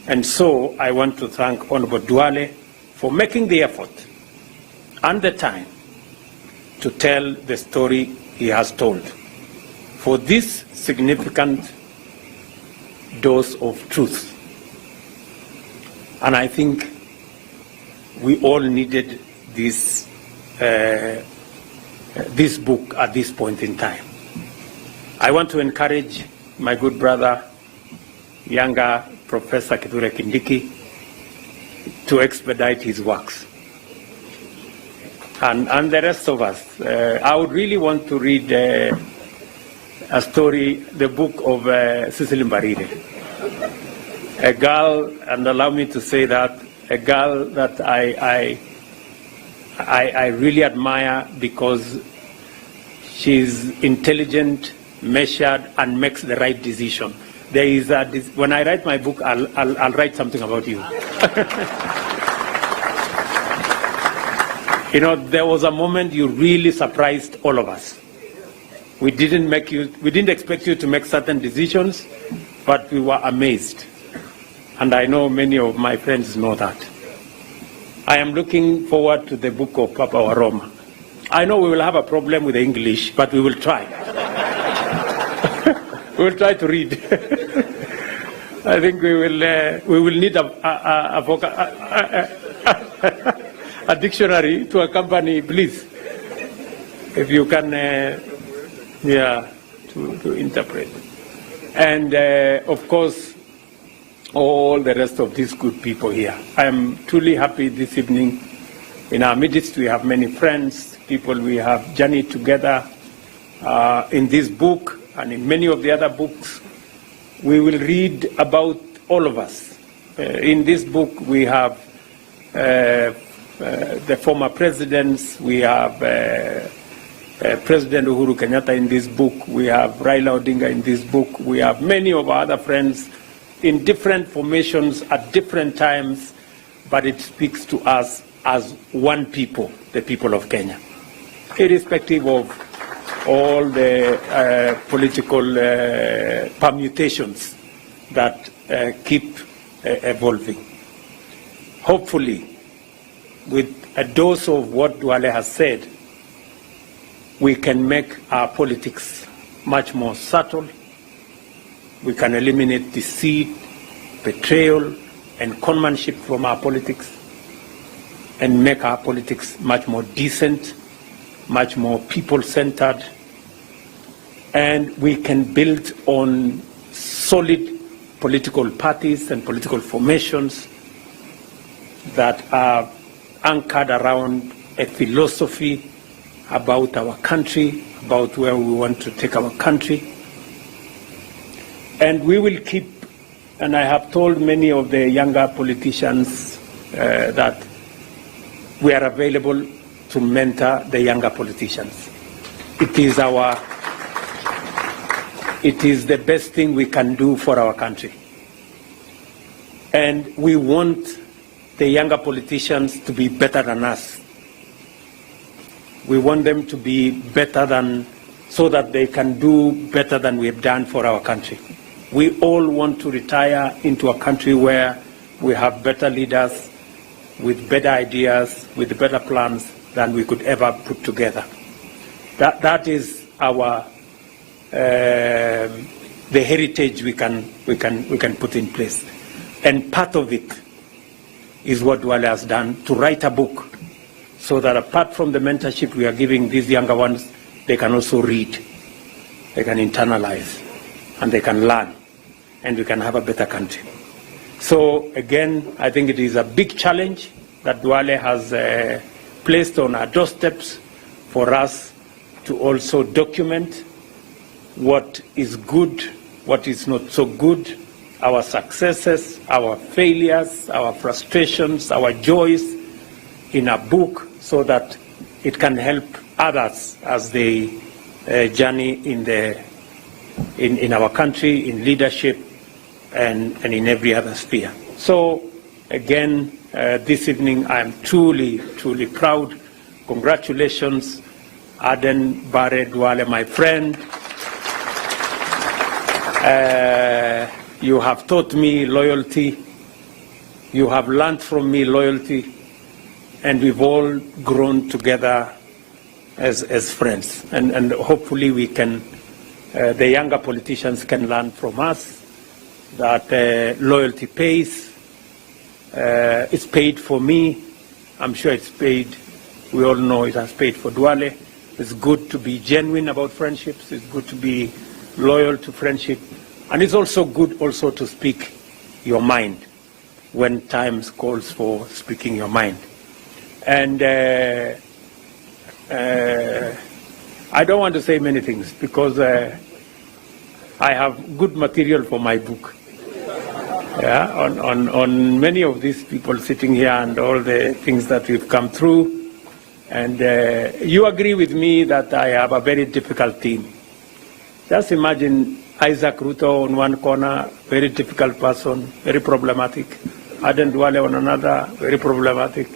And so I want to thank Honorable Duale for making the effort and the time to tell the story he has told, for this significant dose of truth. And I think we all needed this book at this point in time. I want to encourage my good brother, younger Professor Kithure Kindiki, to expedite his works. And the rest of us. I would really want to read a story, the book of Cecily Mbarire. A girl, and allow me to say that, a girl that I really admire because she's intelligent, measured, and makes the right decision. There is when I write my book, I'll write something about you. You know, there was a moment you really surprised all of us. We didn't expect you to make certain decisions, but we were amazed. And I know many of my friends know that. I am looking forward to the book of Papa Waroma. I know we will have a problem with the English, but we will try. We will try to read. I think we will need a dictionary to accompany, please, if you can, to interpret. And of course, all the rest of these good people here. I am truly happy this evening. In our midst, we have many friends, people we have journeyed together in this book and in many of the other books. We will read about all of us. In this book, we have the former presidents, we have President Uhuru Kenyatta in this book, we have Raila Odinga in this book, we have many of our other friends in different formations at different times, but it speaks to us as one people, the people of Kenya, irrespective of all the political permutations that keep evolving. Hopefully, with a dose of what Duale has said, we can make our politics much more subtle. We can eliminate deceit, betrayal, and conmanship from our politics, and make our politics much more decent, much more people-centered, and we can build on solid political parties and political formations that are anchored around a philosophy about our country, about where we want to take our country, And we will keep, and I have told many of the younger politicians that we are available to mentor the younger politicians. It is the best thing we can do for our country. And we want the younger politicians to be better than us. We want them to be better than, so that they can do better than we have done for our country. We all want to retire into a country where we have better leaders with better ideas, with better plans than we could ever put together. That is our the heritage we can put in place. And part of it is what Duale has done, to write a book so that apart from the mentorship we are giving these younger ones, they can also read, they can internalize, and they can learn, and we can have a better country. So again, I think it is a big challenge that Duale has placed on our doorsteps for us to also document what is good, what is not so good, our successes, our failures, our frustrations, our joys in a book, so that it can help others as they journey in our country, in leadership, and in every other sphere. So again, this evening I am truly, truly proud. Congratulations, Aden Bare Duale, my friend. You have taught me loyalty. You have learned from me loyalty. And we've all grown together as friends. And hopefully we can, the younger politicians can learn from us that loyalty pays. It's paid for me. I'm sure it's paid. We all know it has paid for Duale. It's good to be genuine about friendships. It's good to be loyal to friendship. And it's also good also to speak your mind when times calls for speaking your mind. And I don't want to say many things because I have good material for my book. Yeah, on many of these people sitting here and all the things that we've come through. And you agree with me that I have a very difficult team. Just imagine Isaac Ruto on one corner, very difficult person, very problematic. Aden Duale on another, very problematic.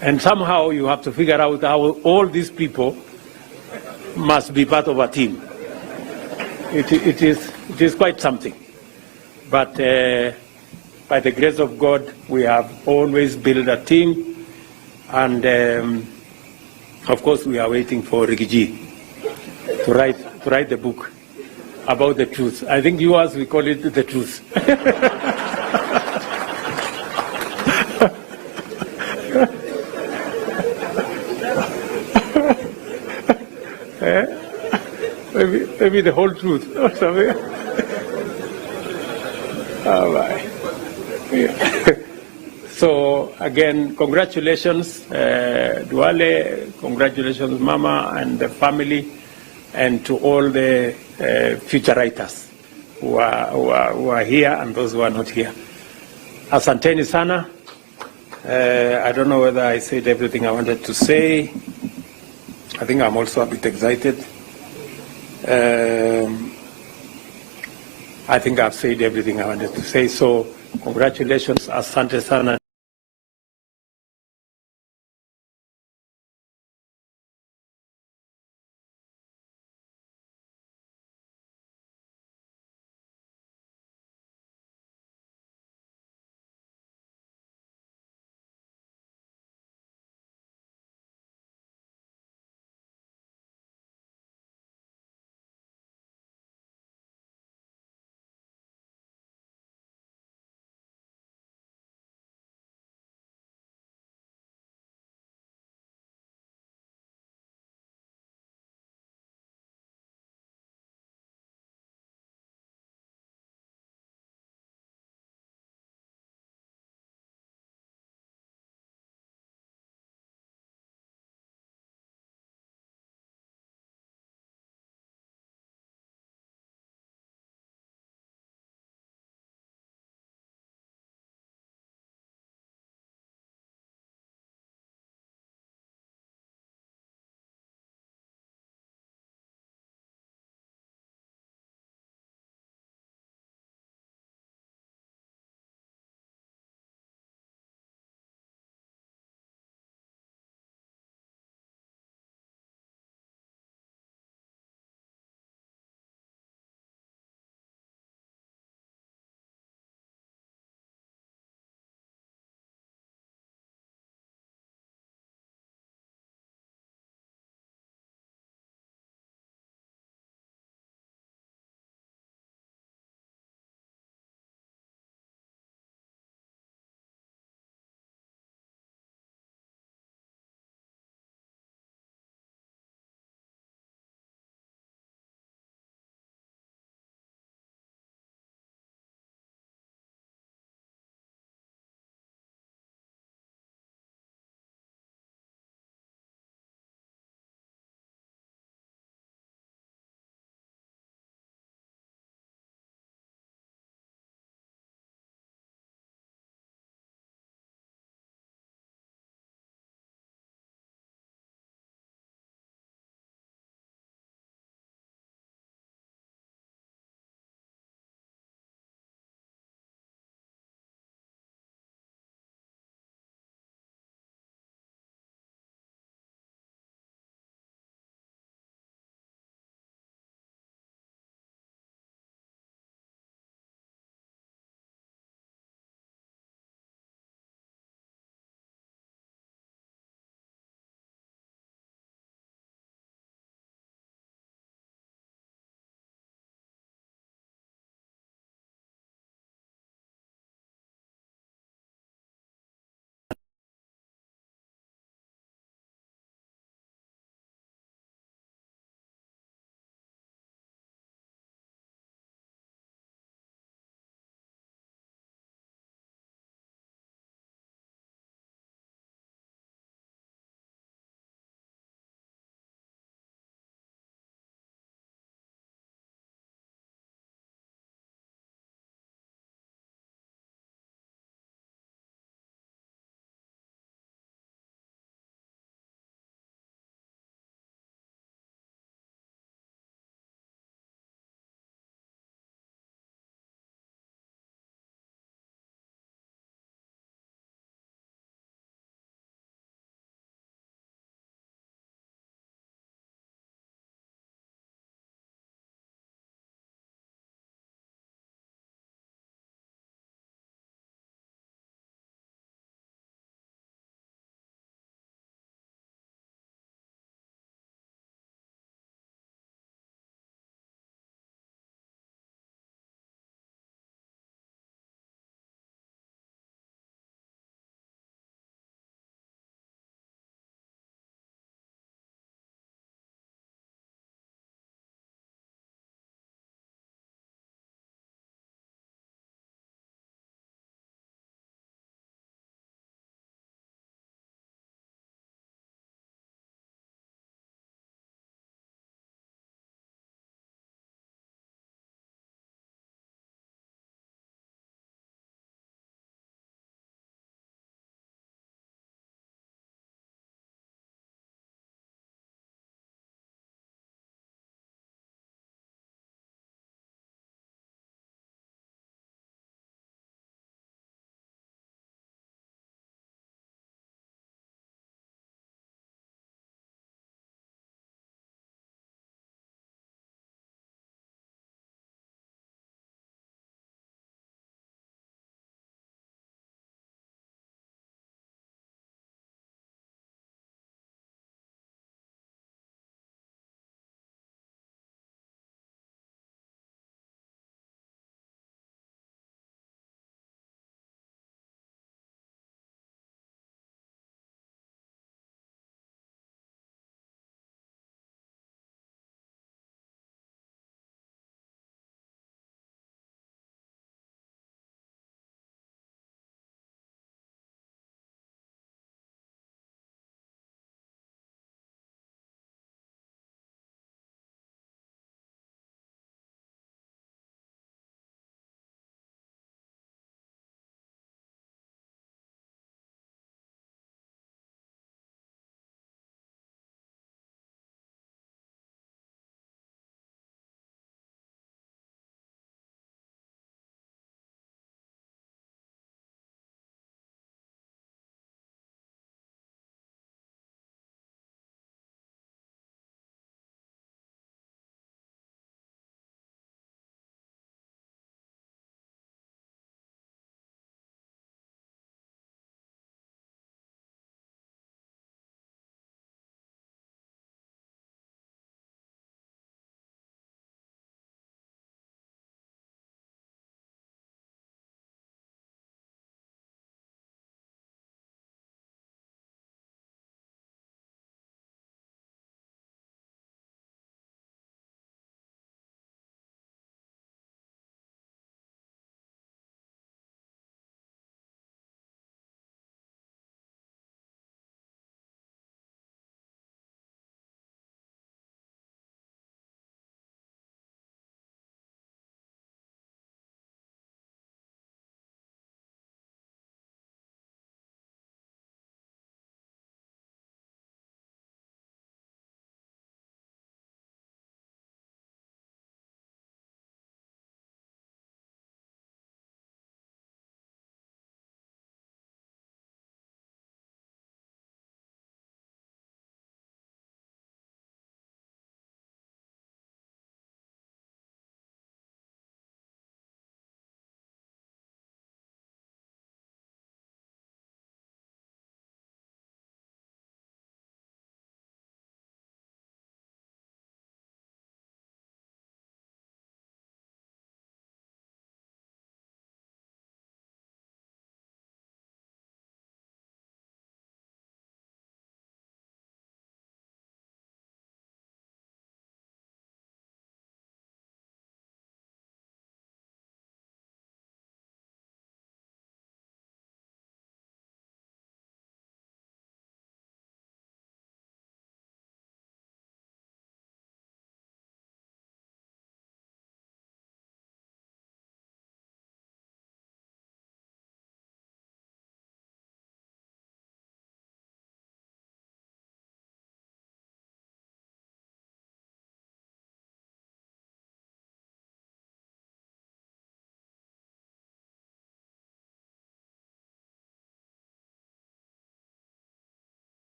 And somehow you have to figure out how all these people must be part of a team. It is quite something. But by the grace of God, we have always built a team. And of course, we are waiting for Rigiji to write the book about the truth. I think yours, we call it the truth. Maybe the whole truth or something. All right. Yeah. So again, congratulations, Duale, congratulations, Mama and the family, and to all the future writers who are here and those who are not here. Asanteni sana. I don't know whether I said everything I wanted to say. I think I'm also a bit excited. I think I've said everything I wanted to say. So congratulations, asante sana.